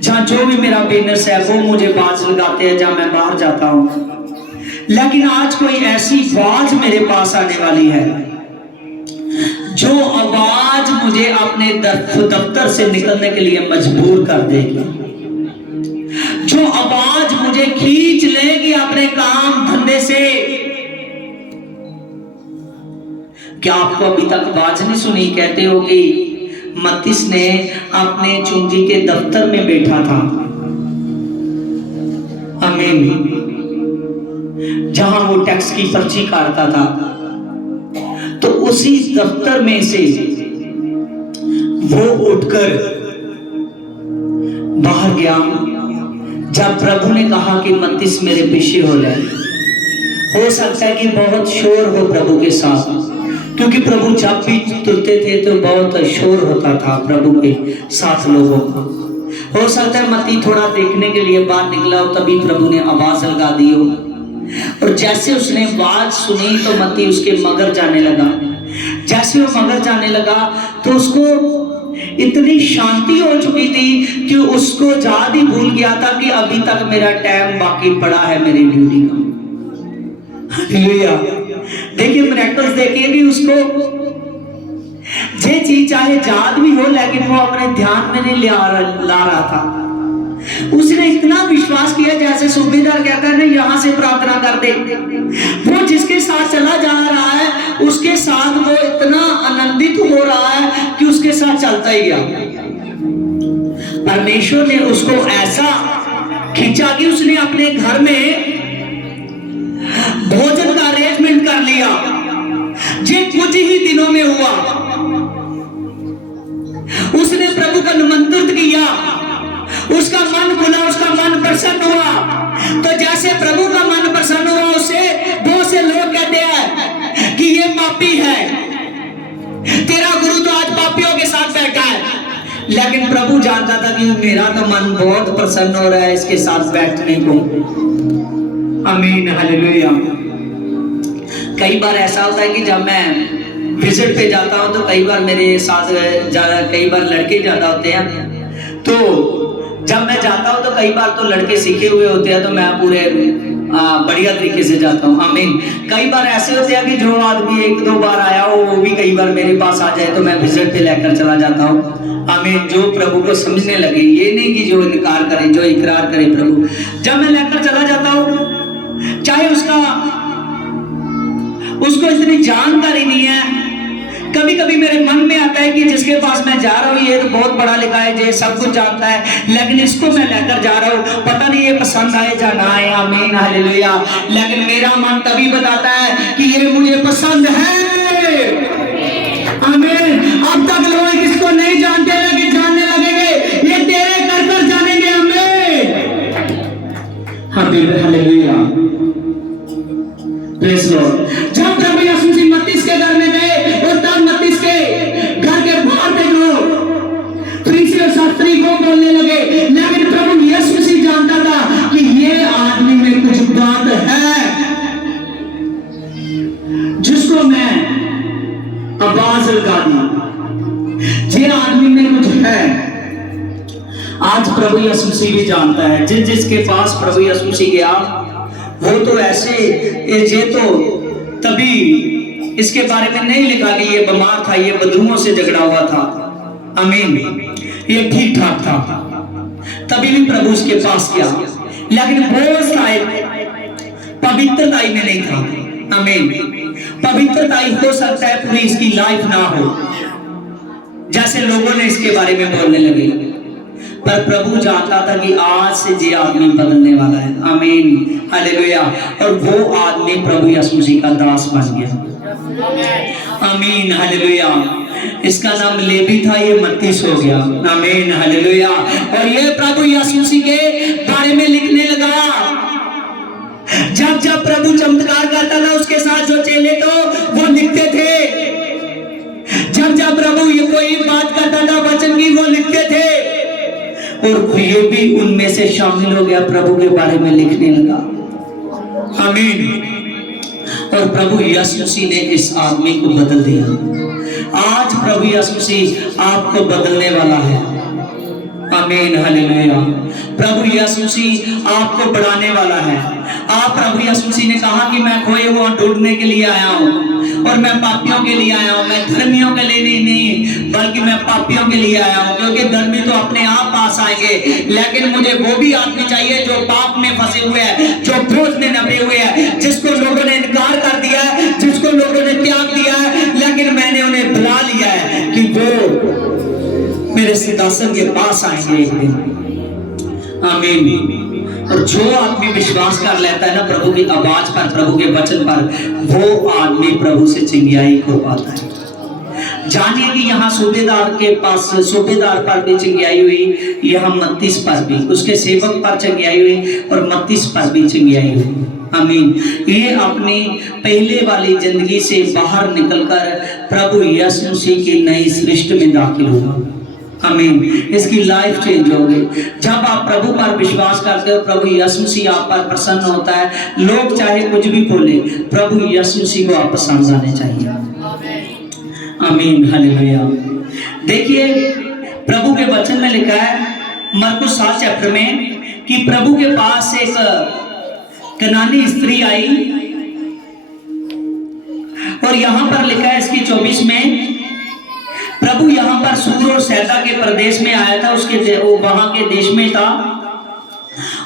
जहां जो भी मेरा बिजनेस है, वो मुझे बाज लगाते हैं जहां मैं बाहर जाता हूँ, लेकिन आज कोई ऐसी आवाज मेरे पास आने वाली है जो आवाज मुझे अपने दफ्तर से निकलने के लिए मजबूर कर देगी, जो आवाज मुझे खींच लेगी अपने काम धंधे से। क्या आपको अभी तक आवाज नहीं सुनी? कहते हो कि मत्तीस ने अपने चुंगी के दफ्तर में बैठा था। आमीन। जहां वो टैक्स की पर्ची काटता था, तो उसी दफ्तर में से वो उठकर बाहर गया। जब प्रभु ने कहा कि मत्तीस मेरे पीछे हो जाए, हो सकता है कि बहुत शोर हो प्रभु के साथ, क्योंकि प्रभु जब भी तुरते थे तो बहुत शोर होता था प्रभु के साथ लोगों का। हो सकता है मत्ती थोड़ा देखने के लिए बाहर निकला हो, तभी प्रभु ने आवाज लगा दी हो, और जैसे उसने आवाज सुनी तो मत्ती उसके मगर जाने लगा। जैसे वो मगर जाने लगा तो उसको इतनी शांति हो चुकी थी कि उसको याद ही भूल गया था कि अभी तक मेरा टाइम बाकी पड़ा है मेरी ड्यूटी का। हालेलुया। देखिए मिरेकल्स देखिए कि उसको ये चीज चाहे याद भी हो, लेकिन वो अपने ध्यान में नहीं ला रहा था। उसने इतना विश्वास किया, जैसे सूबेदार कहता है ना यहां से प्रार्थना कर दे, वो जिसके साथ चला जा रहा है उसके साथ वो इतना आनंदित हो रहा है कि उसके साथ चलता ही गया। परमेश्वर ने उसको ऐसा खींचा कि उसने अपने घर में भोजन का अरेंजमेंट कर लिया। ये कुछ ही दिनों में हुआ। उसने प्रभु का निमंत्रित किया, उसका मन खुला, उसका मन प्रसन्न हुआ। तो जैसे प्रभु का मन प्रसन्न हुआ, उसे बहुत से लोग कहते हैं कि ये पापी है, तेरा गुरु तो आज पापियों के साथ बैठा है। लेकिन प्रभु जानता था कि मेरा तो मन बहुत प्रसन्न हो रहा है इसके साथ बैठने को। आमीन। हालेलुया। कई बार ऐसा होता है कि जब मैं विजिट पे जाता हूं तो कई बार मेरे साथ कई बार लड़के ज्यादा होते हैं, तो जब मैं जाता हूं तो कई बार तो लड़के सीखे हुए होते हैं, तो मैं पूरे बढ़िया तरीके से जाता हूँ। आमीन। कई बार ऐसे होते हैं कि जो आदमी एक दो बार आया हो वो भी कई बार मेरे पास आ जाए तो मैं विजिट पे लेकर चला जाता हूँ। आमीन। जो प्रभु को समझने लगे, ये नहीं कि जो इनकार करे, जो इकरार करे प्रभु, जब मैं लेकर चला जाता हूँ, चाहे उसको इतनी जानकारी नहीं है। कभी कभी मेरे मन में आता है कि जिसके पास मैं जा रहा हूँ ये तो बहुत पढ़ा लिखा है, ये सब कुछ जानता है, लेकिन इसको मैं लेकर जा रहा हूँ, पता नहीं ये पसंद आए या ना आए। आमीन हालेलुया। लेकिन मेरा मन तभी बताता है कि ये मुझे पसंद है। आमीन। अब तक लोग इसको नहीं जानते लेकिन जानने लगेंगे, ये तेरे कर कर जानेंगे। आमीन हालेलुया। Praise Lord. जब प्रभु यीशु मसीह मत्तीस के घर में गए और तब मत्तीस के घर के बाहर थे लोग फरीसी और शास्त्री को बोलने लगे, लेकिन प्रभु यीशु मसीह जानता था कि ये आदमी में कुछ बात है जिसको मैं आवाज लगा दी, ये आदमी में कुछ है। आज प्रभु यीशु मसीह भी जानता है। जिसके पास प्रभु यीशु मसीह गया वो तो ऐसे, ये तो तभी इसके बारे में नहीं लिखा कि ये बीमार था, ये बदबूओं से झगड़ा हुआ था। आमीन। ये ठीक ठाक था, तभी भी प्रभु उसके पास गया, लेकिन वो शायद पवित्रताई में नहीं था। आमीन। पवित्रताई हो सकता है पूरी इसकी लाइफ ना हो, जैसे लोगों ने इसके बारे में बोलने लगे, पर प्रभु जानता था कि आज से ये आदमी बदलने वाला है। आमीन हालेलुया। और वो आदमी प्रभु यीशु मसीह का दास बन गया। आमीन हालेलुया। इसका नाम लेवी था, ये मत्तीस हो गया। आमीन हालेलुया। और ये प्रभु यीशु मसीह के बारे में लिखने लगा। जब जब प्रभु चमत्कार करता था उसके साथ जो चेले तो वो लिखते थे। जब जब प्रभु ये कोई बात करता था वचन की, वो लिखते थे, और ये भी उनमें से शामिल हो गया, प्रभु के बारे में लिखने लगा। आमीन। और प्रभु यीशु मसीह ने इस आदमी को बदल दिया। आज प्रभु यीशु मसीह आपको बदलने वाला है। आमीन हालेलुया। प्रभु यीशु मसीह आपको बढ़ाने वाला है। आप प्रभु यीशु मसीह ने कहा कि मैं खोए हुआ ढूंढने के लिए आया हूँ, और मैं पापियों के लिए आया हूँ। मैं धर्मियों के लिए नहीं बल्कि मैं पापियों के लिए आया हूँ, क्योंकि धर्मी तो अपने आप पास आएंगे, लेकिन मुझे वो भी आदमी चाहिए जो पाप में फंसे हुए हैं, जो बोझ में नपे हुए हैं, जिसको लोगों ने इनकार कर दिया है, जिसको लोगों ने त्याग दिया है, लेकिन मैंने उन्हें बुला लिया है कि वो मेरे सिंहासन के पास आएंगे एक दिन। आमीन। और जो आदमी विश्वास कर लेता है ना प्रभु की आवाज पर, प्रभु के वचन पर, वो आदमी प्रभु से चिंगाई हो पाता है। जानिए कि यहाँ सूबेदार के पास, सूबेदार पर भी चिंगाई हुई, यहाँ मत्तीस पर भी, उसके सेवक पर चिंगाई हुई, और मत्तीस पर भी चिंगाई हुई। आमीन। ये अपनी पहले वाली जिंदगी से बाहर निकलकर प्रभु यीशु मसीह की नई सृष्टि में दाखिल हुआ। आमीन। इसकी लाइफ चेंज होगी जब आप प्रभु पर विश्वास करते हो। प्रभु यीशु मसीह आप पर प्रसन्न होता है। लोग चाहे कुछ भी बोले, प्रभु यीशु मसीह को आप पसंद आने चाहिए। आमीन हालेलुया। देखिए प्रभु के वचन में लिखा है मरकुस 7 चैप्टर में कि प्रभु के पास एक कनानी स्त्री आई, और यहां पर लिखा है इसकी 24 में, प्रभु यहाँ पर सूर और सैदा के प्रदेश में आया था, उसके वहां के देश में था,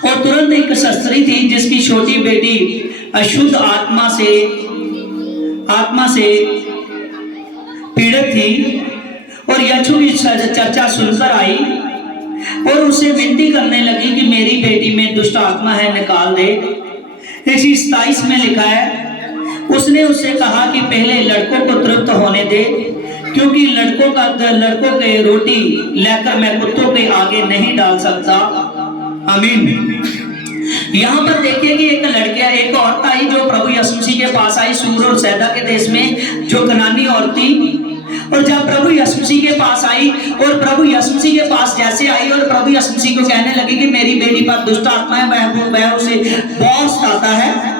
और तुरंत एक शास्त्री थी जिसकी छोटी बेटी अशुद्ध आत्मा से पीड़ित थी, और यीशु की चर्चा सुनकर आई और उसे विनती करने लगी कि मेरी बेटी में दुष्ट आत्मा है, निकाल दे। 27 में लिखा है, उसने उससे कहा कि पहले लड़कों को तृप्त होने दे, क्योंकि लड़कों के रोटी लेकर मैं कुत्तों के आगे नहीं डाल सकता। आमीन। यहाँ पर देखिए कि एक औरत आई जो प्रभु यीशु मसीह के पास आई, सूर और सैदा के देश में, जो कनानी औरत थी। और जब प्रभु यीशु मसीह के पास आई, और प्रभु यीशु मसीह के पास जैसे आई और प्रभु यीशु मसीह को कहने लगी कि मेरी बेटी पर दुष्ट आत्मा है, वह उसे बहुत सताता है,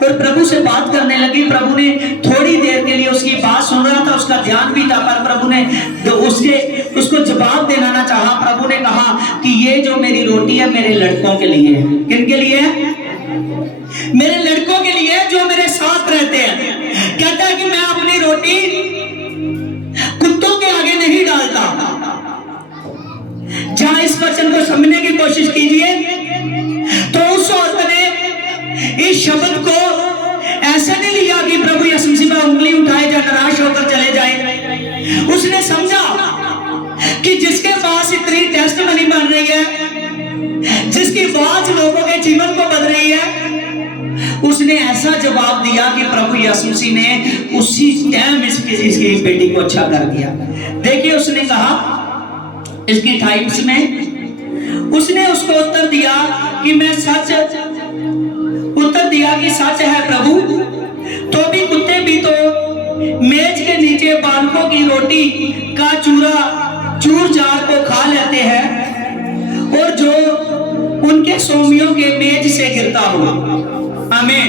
और प्रभु से बात करने लगी। प्रभु ने थोड़ी देर के लिए उसकी बात सुन रहा था, उसका ध्यान भी था, पर प्रभु ने उसको जवाब देना ना चाहा। प्रभु ने कहा कि ये जो मेरी रोटी है मेरे लड़कों के लिए है। किन के लिए है? मेरे लड़कों के लिए जो मेरे साथ रहते हैं। कहता है कि मैं अपनी रोटी कुत्तों के आगे नहीं डालता। जहां इस वचन को समझने की कोशिश कीजिए तो उस औरत ने इस शब्द को ऐसे नहीं लिया कि प्रभु यीशु मसीह पर उंगली उठाए या निराश होकर चले जाए। उसने समझा कि जिसके पास इतनी टेस्टमनी बन रही है, जिसकी आवाज लोगों के जीवन को बदल रही है, उसने ऐसा जवाब दिया कि प्रभु यीशु मसीह ने उसी टाइम इसकी बेटी को अच्छा कर दिया। देखिए उसने कहा इसकी 28 में उसने उसको उत्तर दिया कि मैं सच है प्रभु, तो भी कुत्ते भी तो मेज के नीचे बालकों की रोटी का चूर जार को खा लेते हैं और जो उनके सोमियों के मेज से गिरता हो। आमीन।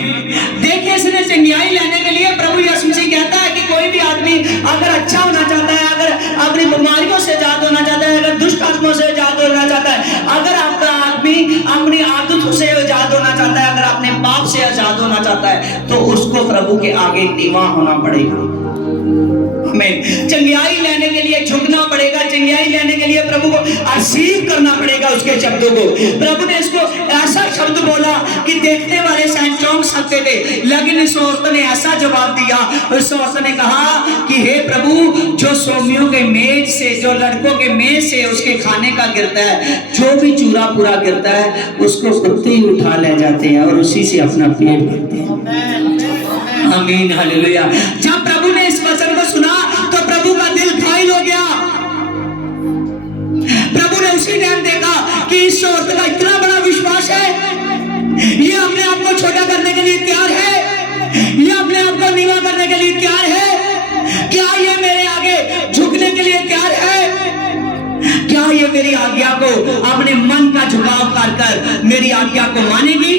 देखिए इसने चंगियाई लेने के लिए प्रभु यीशु मसीह कहता है कि कोई भी आदमी अगर अच्छा होना चाहता है, अगर अपनी बीमारियों से आजाद होना चाहता है, अगर दुष्ट आत्माओं से आजाद होना चाहता है, अगर आपका आदमी अपनी आदतों से आजाद होना चाहता है, अगर अपने पाप से आजाद होना चाहता है, तो उसको प्रभु के आगे नीवा होना पड़ेगा। हमें चंगियाई लेने के लिए झुकना पड़ेगा, चंगियाई लेने के लिए प्रभु को रिसीव करना पड़ेगा उसके शब्दों को। प्रभु ने इसको ऐसा शब्द बोला कि देखने वाले चौंक सकते थे, लेकिन इस औरत ने ऐसा जवाब दिया। उस औरत ने कहा कि हे प्रभु, जो सोमियों के मेज से, जो लड़कों के मेज से उसके खाने का गिरता है, जो भी चूरा पूरा गिरता है, उसको कुत्ते ही उठा ले जाते हैं और उसी से अपना पेट भरते हैं। आमीन, हालेलुया। जब प्रभु ने इस वचन को सुना तो प्रभु का दिल घायल हो गया। प्रभु ने उसी टाइम देखा कि इस औरत का इतना बड़ा विश्वास है, ये अपने आप को छोटा करने के लिए तैयार है, ये अपने आप को नीवा करने के लिए तैयार है। क्या ये मेरे आगे झुकने के लिए तैयार है? क्या ये मेरी आज्ञा को, अपने मन का झुकाव कर मेरी आज्ञा को मानेगी?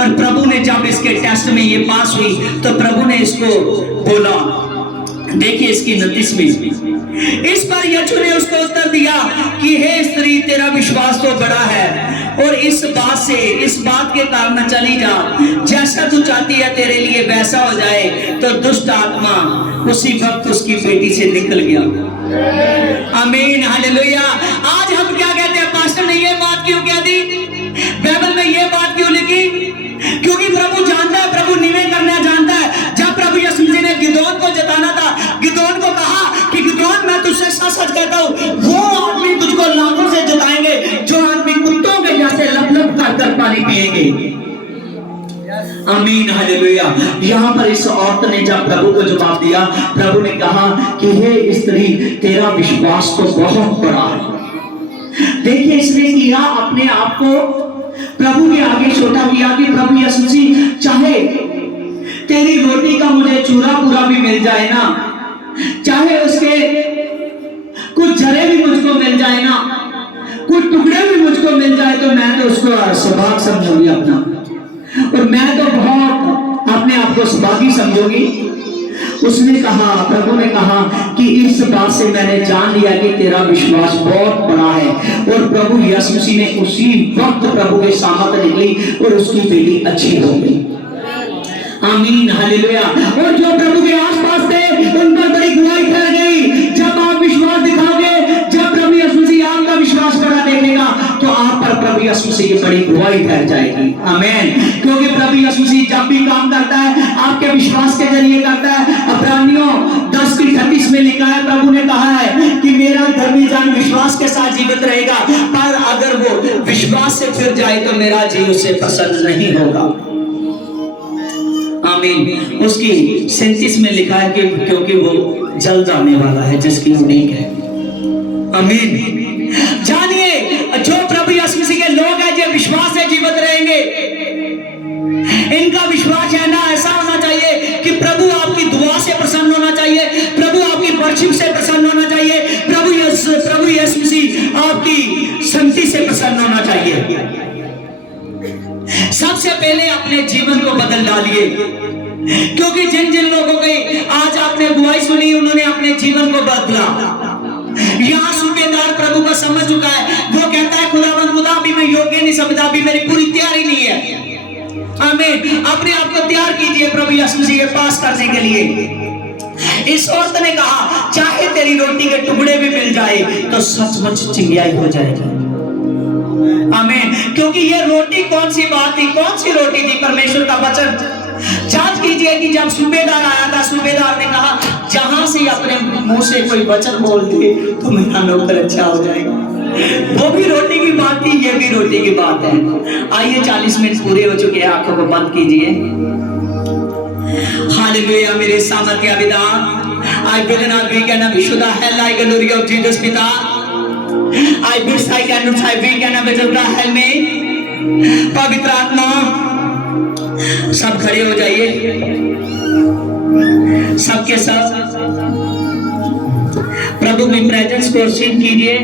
और प्रभु ने जब इसके टेस्ट में ये पास हुई तो प्रभु ने इसको बोला, देखिए इसकी 29 में, इस पर यीशु ने उसको उत्तर दिया कि हे स्त्री, तेरा विश्वास तो बड़ा है और इस बात के कारण चली जा, जैसा तू चाहती है तेरे लिए वैसा हो जाए। तो दुष्ट आत्मा उसी वक्त उसकी बेटी से निकल गया। आमीन, हालेलुया। आज हम क्या कहते हैं, पास्टर ने ये बात क्यों कह दी, बाइबल में ये बात क्यों लिखी? क्योंकि प्रभु जानता है, प्रभु निवेदन करना जानता है। जब प्रभु यीशु मसीह ने गिदोन को जताना था, गिदोन को कहा कि गिदोन, मैं तुझसे सच कहता हूं, वो आदमी तुझको लाखों से जताएंगे जो आदमी कुत्तों के जैसे लप-लप कर पानी पिएंगे। आमीन, हालेलुया। यहाँ पर इस औरत ने जब प्रभु को जवाब दिया, प्रभु ने कहा कि हे स्त्री, तेरा विश्वास तो बहुत बड़ा है। देखिए इसने किया, अपने आप को प्रभु के आगे छोटा किया कि प्रभु यीशु मसीह, चाहे तेरी रोटी का मुझे चूरा पूरा भी मिल जाए ना, चाहे उसके कुछ जरे भी मुझको मिल जाए ना, कुछ टुकड़े भी मुझको मिल जाए, तो मैं तो उसको सौभाग्य समझूंगी अपना, और मैं तो बहुत अपने आप को सौभागी समझूंगी। उसने कहा, प्रभु ने कहा कि इस बात से मैंने जान लिया कि तेरा विश्वास बहुत बड़ा है। और प्रभु यीशु मसीह ने उसी वक्त प्रभु के सामने निकली और उसकी बेटी अच्छी हो गई। आमीन, हालेलुया। और जो प्रभु के आसपास थे उन पर बड़ी गुआही ठहर गई। जब आप विश्वास दिखाओगे, जब प्रभु यीशु मसीह आपका विश्वास बड़ा देखेगा, तो आप पर प्रभु यीशु मसीह की बड़ी गुआही ठहर जाएगी। आमीन। क्योंकि प्रभु यीशु मसीह जब भी काम करता है, आपके विश्वास के जरिए करता है। इब्रानियों 10:38 में लिखा है, प्रभु ने कहा है कि मेरा धर्मी जन विश्वास के साथ जीवित रहेगा, पर अगर वो विश्वास से फिर जाए तो मेरा जी उसे पसंद नहीं होगा। आमीन। उसकी 37 में लिखा है कि क्योंकि वो जल्द आने वाला है जिसकी उम्मीद है। आमीन। जानिए, जो प्रभु यीशु मसीह के लोग हैं, जो विश्वास से जीवित रहेंगे, इनका विश्वास है ना ऐसा होना चाहिए कि प्रभु आपकी दुआ से प्रसन्न होना चाहिए, प्रभु आपकी वर्शिप से प्रसन्न होना चाहिए, प्रभु यीशु मसीह आपकी संगति से प्रसन्न होना चाहिए। सबसे पहले अपने जीवन को बदल डालिए, क्योंकि जिन जिन लोगों की आज आपने बुराई सुनी, उन्होंने अपने जीवन को बदला। यहाँ सूबेदार प्रभु को समझ चुका है, वो कहता है खुदा अभी मैं योग्य नहीं समझा, अभी मेरी पूरी तैयारी नहीं है। आमीन। अपने आप को तैयार कीजिए प्रभु यीशु मसीह के पास करने के लिए। इस औरत ने कहा चाहे तेरी रोटी के टुकड़े भी मिल जाए तो सचमुच चिंगाई हो जाएगी। आमीन। क्योंकि ये रोटी कौन सी बात थी, कौन सी रोटी थी? परमेश्वर का वचन। जांच कीजिए कि जब सूबेदार आया था, सूबेदार ने कहा जहां से अपने मुंह से कोई वचन बोल दे तो मेरा नौकर अच्छा हो जाएगा। वो भी रोटी की बात थी, ये भी रोटी की बात है। आइए 40 मिनट पूरे हो चुके हैं, आंखों को बंद कीजिए। हालेलुया। मेरे सामर्थ्य पिता, I will not be can should the hell like a glory of Jesus पिता। I wish I can not I will can better the hell में। पवित्र आत्मा सब खड़े हो जाइए, सबके सब प्रभु की प्रेजेंस को सीन कीजिए।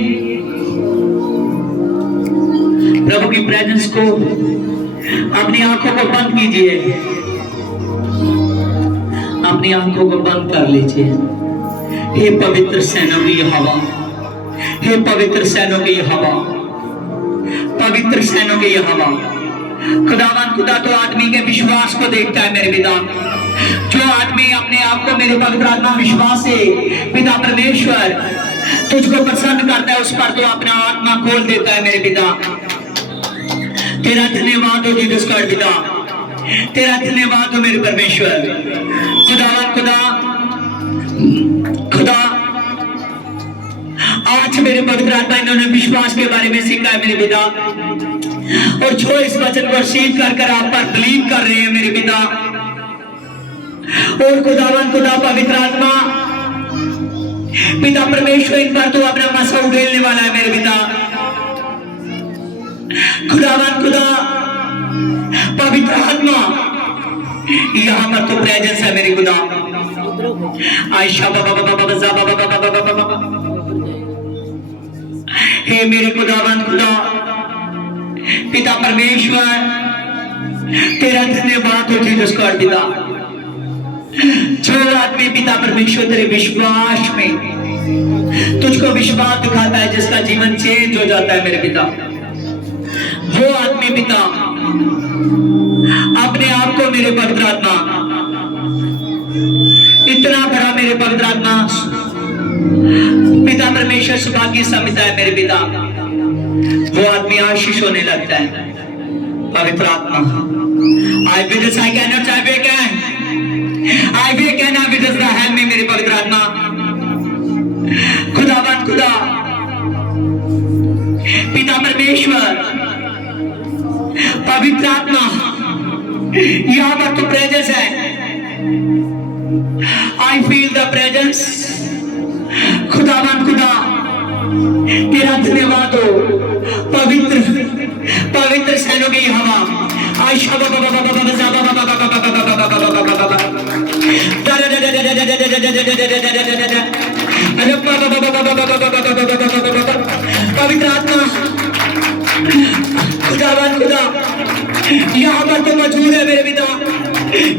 प्रभु की प्रेजेंस को, अपनी आंखों को बंद कीजिए, अपनी आंखों को बंद कर लीजिए। हे पवित्र सैनों की हवा, हे पवित्र सैनों की हवा, पवित्र सैनों की हवा। खुदावन खुदा तो आदमी के विश्वास को देखता है मेरे पिता। जो आदमी अपने आप को मेरे पवित्र आत्मा विश्वास से पिता परमेश्वर तुझको प्रसन्न करता है, उस पर तो अपना आत्मा खोल देता है मेरे पिता। तेरा धन्यवाद हो जीसस का पिता, तेरा धन्यवाद हो मेरे परमेश्वर। खुदावन खुदा खुदा आज मेरे पवित्र आत्मा इन्होंने विश्वास के बारे में सीखा है मेरे पिता, और जो इस वचन को सीख कर आप पर बिलीव कर रहे हैं मेरे पिता। और खुदावन खुदा पवित्र आत्मा पिता परमेश्वर इन पर तो अपना मसा उड़ेलने वाला है मेरे पिता। खुदावन खुदा पवित्र आत्मा यहाँ पर तो प्रेजेंस है मेरे खुदा। आयशा हे मेरे खुदावन खुदा पिता परमेश्वर, तेरा धन्यवाद हो जीसस का पिता। जो आदमी पिता परमेश्वर तेरे विश्वास में तुझको विश्वास दिखाता है, जिसका जीवन चेंज हो जाता है मेरे पिता। वो आदमी पिता अपने आप को मेरे पवित्र आत्मा इतना बड़ा मेरे पवित्र आत्मा पिता परमेश्वर सौभाग्य समझता है मेरे पिता। वो आदमी आशीष होने लगता है पवित्र आत्मा। I witness I cannot I will can witness the help में मेरे पवित्र आत्मा। खुदावन खुदा पिता परमेश्वर पवित्र आत्मा यहाँ पर तो प्रेजेंस है। I feel the presence। खुदावन खुदा तेरा धन्यवाद हो पवित्र पवित्र सैनों की हवा। आयशा पवित्र आत्मा खुदावन खुदा यहाँ पर तो मौजूद है मेरे पिता,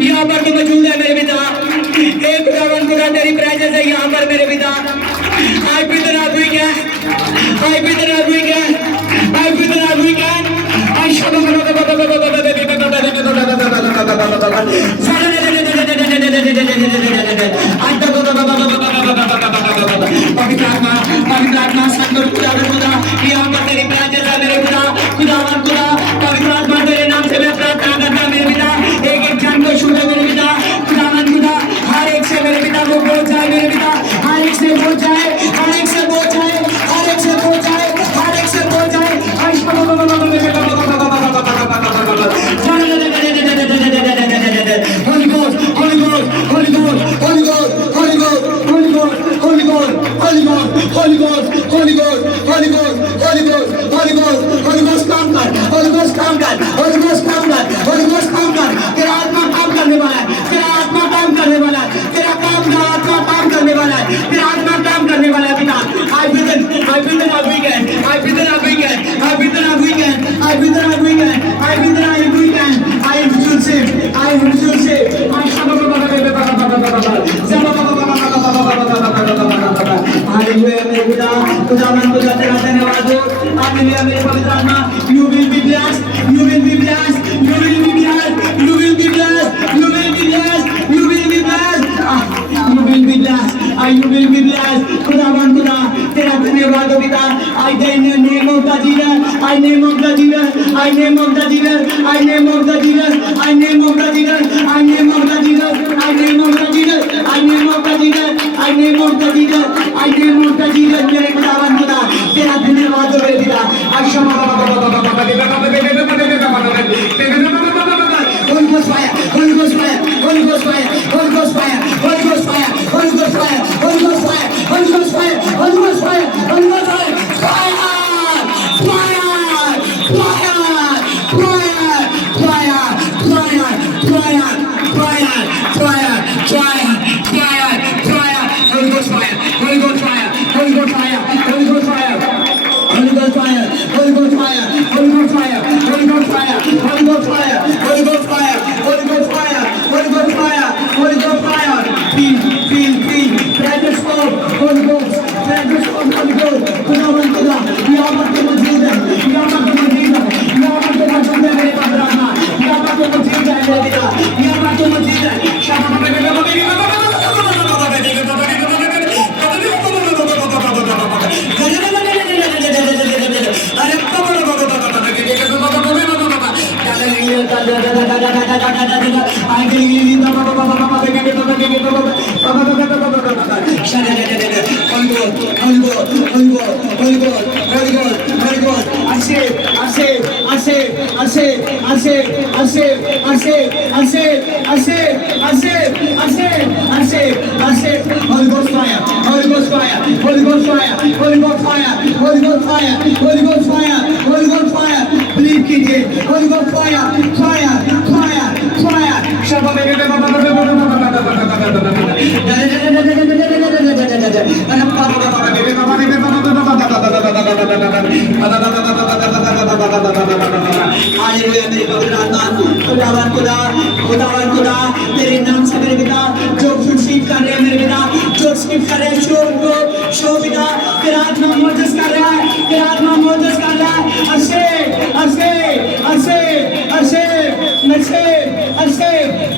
यहाँ पर तो मौजूद है मेरे पिता। हे खुदावन खुदा तेरी प्रेजेंस है यहाँ पर मेरे पिता। I feel the love weekend, I feel the love weekend, I feel the love weekend। पवित्र आत्मा संगत खुदावन खुदा यहाँ पर तेरी प्रेजेंस है मेरे पिता। खुदावन खुदा पवित्र आत्मा तेरे नाम से मैं प्रार्थना करता मेरे पिता। एक एक जन को छूटे मेरे पिता। खुदावन खुदा हर एक से मेरे पिता को पहुंच जाए मेरे पिता, हर एक से पहुंच जाए, हर एक से पहुंच जाए, हर एक से पहुंच जाए, हर एक से पहुंच जाए। Holy Ghost, Holy Ghost, Holy Ghost, Holy Ghost, Holy Ghost, Holy Ghost, Holy Ghost, Holy Ghost, Holy Ghost, Holy Ghost, Holy Ghost, Holy Ghost, Holy Ghost, Holy Ghost काम कर, Holy Ghost काम कर, Holy Ghost काम कर, Holy Ghost काम कर। तेरा आत्मा काम करने वाला है, तेरा आत्मा काम करने वाला है, तेरा आत्मा काम करने वाला है, तेरा आत्मा काम करने वाला है पिता। I feel the weekend, I feel the weekend, I feel the weekend, I feel the weekend, I feel the weekend, I feel the weekend। I am Joseph, I am Joseph, I hallelujah मेरे पिता। खुदावन खुदा तेरा धन्यवाद हो। Hallelujah मेरे पवित्र आत्मा। You will be blessed, you will be blessed, you will be blessed, you will be blessed. खुदावन खुदा तेरा धन्यवाद हो पिता. I name the name of the Jesus. I name of the Jesus. I name of the Jesus. I name of the Jesus. I name of the Jesus. I name of the Jesus. I name of the Jesus. I name of the Jesus. I name of the Jesus. I name of the Jesus. मेरे खुदावन खुदा तेरा धन्यवाद हो पिता. Holy Ghost fire, Holy Ghost fire, Holy Ghost fire, Holy Ghost fire, Holy Ghost fire, Holy Ghost fire, Holy Ghost fire, Holy Ghost fire, Holy Ghost fire, Holy Ghost fire, fire, fire, fire, fire, fire, fire, fire, fire, fire, fire, fire, Holy Ghost fire, Holy Ghost fire, Holy Ghost fire, Holy Ghost fire, Holy Ghost fire, Holy Ghost fire, Holy Ghost fire, Holy Ghost fire, Holy Ghost fire, Holy Ghost fire, Holy Ghost fire, Holy Ghost fire, Holy Ghost fire. Feel, spread the smoke, Holy Ghost, spread the smoke, Holy Ghost. खुदावन खुदा, यहाँ पर तो मौजूद है, यहाँ पर तो मौजूद है, यहाँ पर तो मौजूद है मेरे पास रहना, यहाँ पर तो मौजूद है मेरे पिता, यहाँ पर तो मौजूद है. Holy Ghost fire, Holy Ghost fire, Holy Ghost fire, Holy Ghost fire, Holy Ghost fire, Holy Ghost fire, Holy Ghost fire. Believe कीजिए, Holy Ghost fire, fire, fire, fire. Hallelujah मेरे पवित्र आत्मा. खुदावन खुदा, खुदावन खुदा तेरे नाम से मेरे पिता जो फुटसीट कर रहे हैं मेरे पिता, जो स्किप कर रहे हैं शो पिता तेरा आत्मा मोजस कर रहा है, तेरा आत्मा मोजस कर रहा है. असे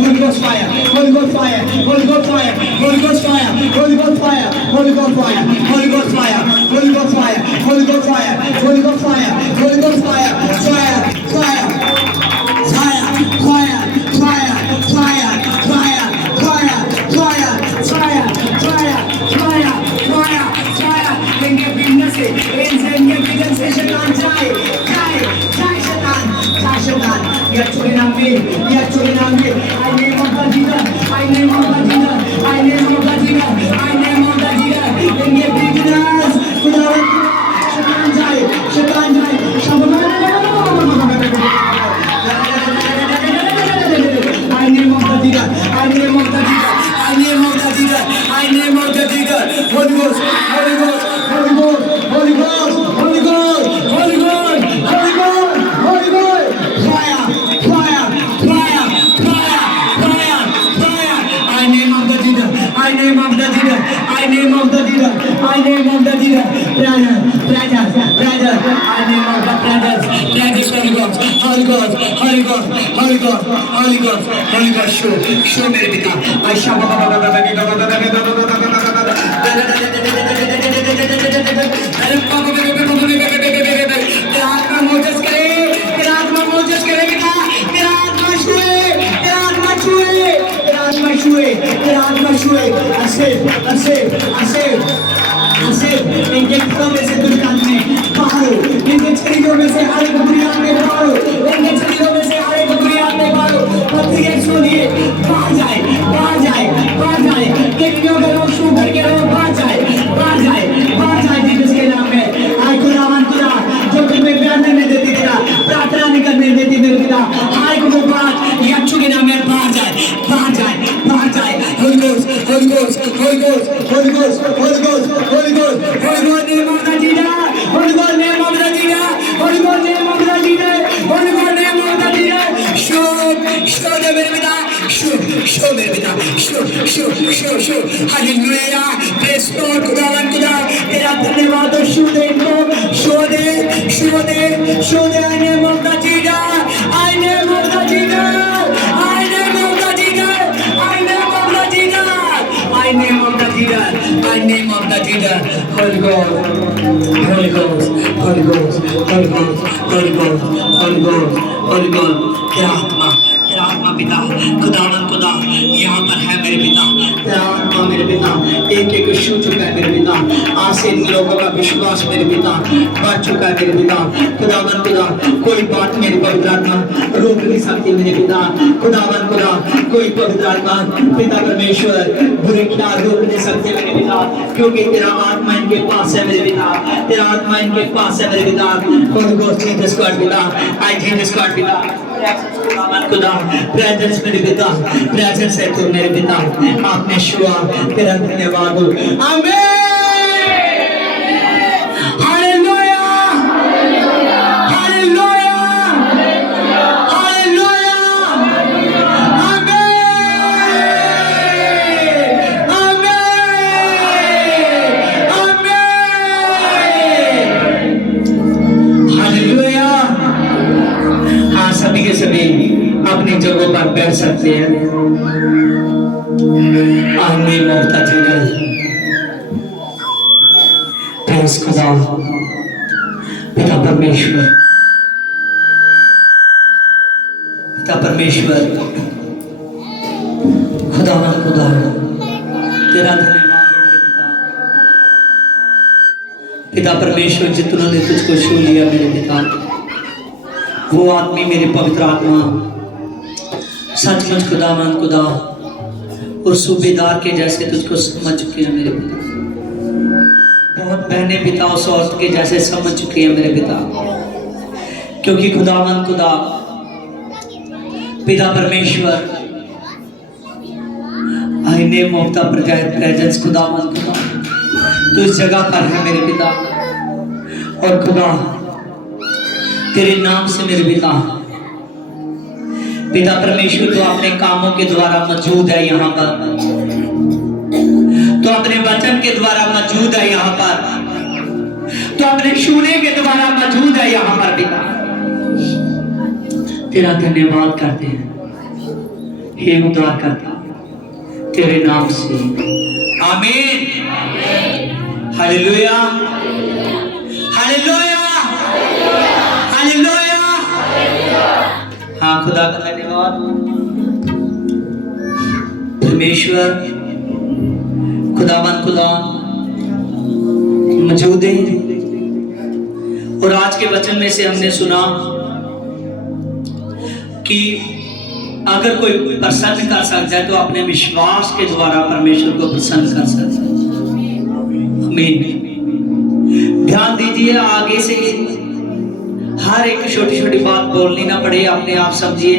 Holy Ghost fire, Holy Ghost fire, Holy Ghost fire, Holy Ghost fire, Holy Ghost fire, Holy Ghost fire, Holy Ghost fire, Holy Ghost fire, Holy Ghost fire, Holy Ghost fire, Holy Ghost fire, fire, fire, fire, fire, fire, fire, fire, fire, fire, fire, fire, fire, fire, fire. इनके business से, इनके business से शैतान जाए. Yet to be named, yet to be named. I name of the Jesus, I name of the Jesus, I name of the Jesus, I name of the Jesus. In the beginners, खुदावन शैतान जाए, I name of the Jesus, I name of the Jesus, I name of the Jesus, I name of the Jesus. Holy Ghost, Holy Ghost, Holy Ghost, Holy Ghost, Holy Ghost, Holy Ghost, Holy Ghost, Holy Ghost. Fire, fire, fire, fire, fire, fire. I name of the Jesus, I name of the Jesus, I name of the Jesus, I name of the Jesus. Brothers, I name of the brothers. Holy Ghost, Holy Ghost, Holy Ghost, Holy Ghost, Holy Ghost, Holy Ghost. Show मेरे पिता. I shall. इनके घरों में से दुर्गंध में बाहर, इनके शरीरों में से हर एक बुनियाद में बाहर, इनके शरीरों में से हर एक बुनियाद में बाहर. पत्थर सुनिए बाहर जाए, बाहर जाए, बाहर जाए. किडनियों के रोग, शुगर के रोग बाहर जाए, बाहर जाए, बाहर जाए. जीसस के नाम में. आय खुदावन खुदा जो तुम्हें प्यार नहीं देती पिता, प्रार्थना नहीं करने देती मेरे पिता, आय को बात यीशु के नाम में बाहर जाए, बाहर जाए, बाहर जाए. Holy Ghost, Holy Ghost, Holy Ghost, Holy Ghost, Holy Ghost, Holy Ghost, Holy Ghost, name of the Jesus, Holy Ghost, name of the Jesus, Holy Ghost, name of the Jesus, Holy Ghost, name of the Jesus. Show दे मेरे पिता, show मेरे पिता, show. Hallelujah, praise Lord. खुदावन खुदा तेरा धन्यवाद हो. show दे इनको, show they. I name of the Jesus, I name of the Jesus, I name of the Jesus, I name of the Jesus, I name of the Jesus, I name of the Jesus. Holy Ghost, Holy Ghost, Holy Ghost, Holy Ghost, Holy Ghost, Holy Ghost, Holy Ghost. तेरा आत्मा पिता खुदावन खुदा यहाँ पर है मेरे पिता। तेरा आत्मा मेरे पिता एक एक छू चुका है मेरे पिता। आज से इन लोगों का विश्वास मेरे पिता बढ़ चुका है मेरे पिता। खुदावन खुदा कोई बात मेरी पवित्र आत्मा रोक नहीं सकती मेरे पिता। खुदावन खुदा कोई पवित्र आत्मा पिता परमेश्वर बुरे ख्याल रोक नहीं सकते मेरे पिता, क्योंकि तेरा आत्मा इनके पास है मेरे पिता। तेरा आत्मा इनके पास है मेरे पिता। Holy Ghost, Jesus God पिता, I Jesus God पिता। खुदा प्रेजेंस मेरे पिता, प्रेजेंस है तू मेरे पिता। आपने शुआ तेरा धन्यवाद हो। आमीन। हालेलुया, हालेलुया, हालेलुया, आमीन, आमीन, आमीन, हालेलुया। हाँ, सभी के सभी अपनी जगहों पर बैठ सकते हैं। आमीन। मौता जीवन प्रेस खुदा पिता परमेश्वर, पिता परमेश्वर खुदा खुदा तेरा धन्यवाद मेरे पिता। पिता परमेश्वर जितनों ने तुझको छू लिया मेरे पिता, वो आदमी मेरे पवित्र आत्मा सचमुच खुदावन खुदा और सूबेदार के जैसे तुझको समझ चुके हैं मेरे पिता। बहुत बहनें पिता उस औरत के जैसे समझ चुके हैं मेरे पिता, क्योंकि खुदावन खुदा पिता परमेश्वर आईने मुफ्ता प्रेजेंस खुदावन खुदा तो इस जगह पर है मेरे पिता। और खुदा तेरे नाम से मेरे पिता, पिता परमेश्वर तो अपने कामों के द्वारा मौजूद है यहाँ पर, तो अपने वचन के द्वारा मौजूद है यहाँ पर, तो अपने छूने के द्वारा मौजूद है यहाँ पर पिता। तेरा धन्यवाद करते हैं हे उद्धार करता तेरे नाम से। आमीन। Hallelujah, hallelujah, hallelujah. हाँ, खुदा का धन्यवाद। परमेश्वर खुदावन खुदा मौजूद है। और आज के वचन में से हमने सुना कि अगर कोई प्रसन्न कर सकता है तो अपने विश्वास के द्वारा परमेश्वर को प्रसन्न कर सकता है। आमीन। ध्यान दीजिए, आगे से हर एक छोटी छोटी बात बोलनी ना पड़े, अपने आप समझिए।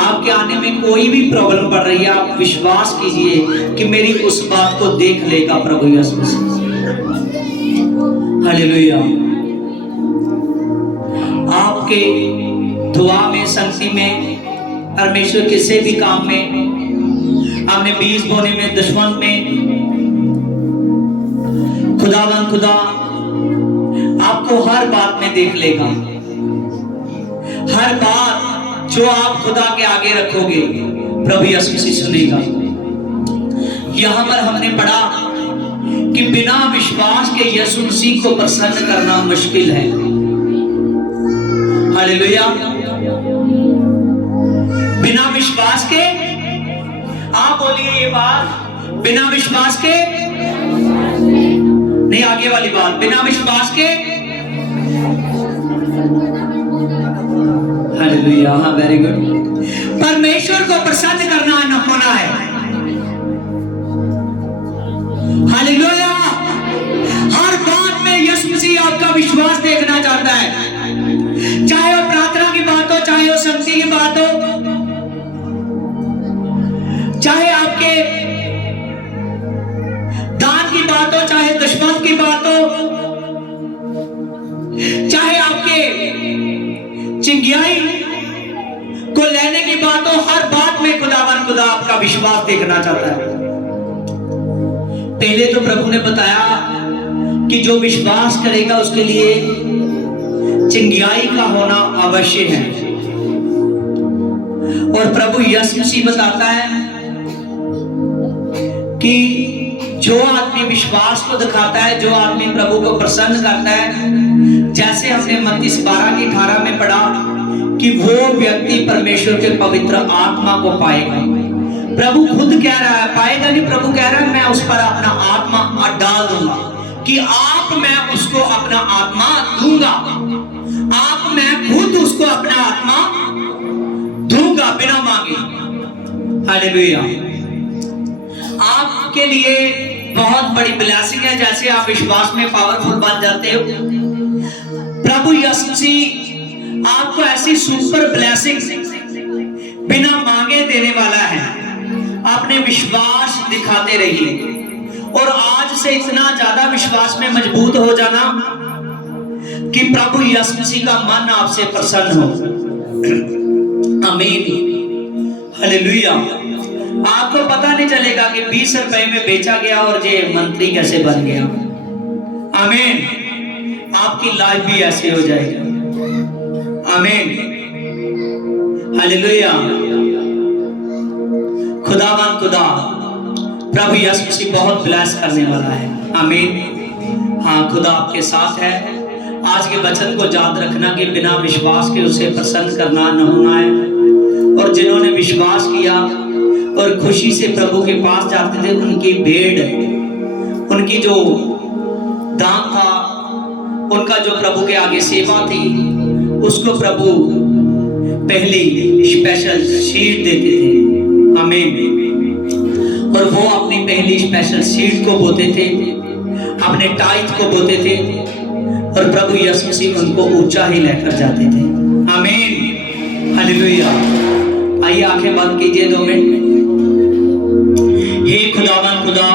आपके आने में कोई भी प्रॉब्लम पड़ रही है, आप विश्वास कीजिए कि मेरी उस बात को देख लेगा प्रभु यीशु मसीह। हालेलुया। आपके दुआ में, संगति में, परमेश्वर किसी भी काम में, आपने बीज बोने में, दुश्मन में, खुदावन खुदा आपको हर बात में देख लेगा। हर बात जो आप खुदा के आगे रखोगे प्रभु यीशु मसीह सुनेगा। यहां पर हमने पढ़ा कि बिना विश्वास के यीशु मसीह को प्रसन्न करना मुश्किल है। हालेलुया। बिना विश्वास के, आप बोलिए ये बात, बिना विश्वास के नहीं, आगे वाली बात, बिना विश्वास के। हालेलुया। हाँ, वेरी गुड। परमेश्वर को प्रसन्न करना न होना है। हालेलुया। हर बात में यीशु मसीह आपका विश्वास देखना चाहता है, चाहे वो प्रार्थना की बात हो, चाहे वो संगति की बात हो, चाहे आपके दान की बात हो, चाहे दुश्मन की बात हो, चाहे आपके चिंगाई को लेने की बात हो, हर बात में खुदावन खुदा आपका विश्वास देखना चाहता है। पहले तो प्रभु ने बताया कि जो विश्वास करेगा उसके लिए चिंगाई का होना अवश्य है। और प्रभु यीशु मसीह बताता है कि जो आदमी विश्वास को दिखाता है, जो आदमी प्रभु को प्रसन्न करता है, जैसे हमने मत्ती 12:18 में पढ़ा कि वो व्यक्ति परमेश्वर के पवित्र आत्मा को पाएगा। प्रभु खुद कह रहा है, पाएगा नहीं, प्रभु कह रहा है मैं उस पर अपना आत्मा डाल दूंगा, कि आप मैं उसको अपना आत्मा दूंगा, आप मैं खुद उसको अपना आत्मा दूंगा बिना मांगे। हालेलुया। आपके लिए बहुत बड़ी ब्लेसिंग है जैसे आप विश्वास में पावरफुल बन जाते हो। प्रभु यीशु मसीह आपको ऐसी सुपर ब्लेसिंग बिना मांगे देने वाला है। आपने विश्वास दिखाते रहिए और आज से इतना ज्यादा विश्वास में मजबूत हो जाना कि प्रभु यीशु मसीह का मन आपसे प्रसन्न हो। आमीन। हालेलुया। आपको पता नहीं चलेगा कि 20 रुपए में बेचा गया और ये मंत्री कैसे बन गया। आमीन। आपकी लाइफ भी ऐसे हो जाएगी। आमीन। हालेलुया। खुदावंद खुदा प्रभु यीशु मसीह बहुत ब्लेस करने वाला है। आमीन। हाँ, खुदा आपके साथ है। आज के वचन को याद रखना कि बिना विश्वास के उसे प्रसन्न करना न होना है। और जिन्होंने विश्वास किया और खुशी से प्रभु के पास जाते थे, उनकी भेड़, उनकी जो दाम था, उनका जो प्रभु के आगे सेवा थी, उसको प्रभु पहली स्पेशल सीट देते थे। आमीन। और वो अपनी पहली स्पेशल सीट को बोते थे, अपने टाइट को बोते थे, और प्रभु यीशु मसीह उनको ऊंचा ही लेकर जाते थे। आमीन। हालेलुया। आइए आंखें बंद कीजिए 2 मिनट। हे खुदावंद खुदा,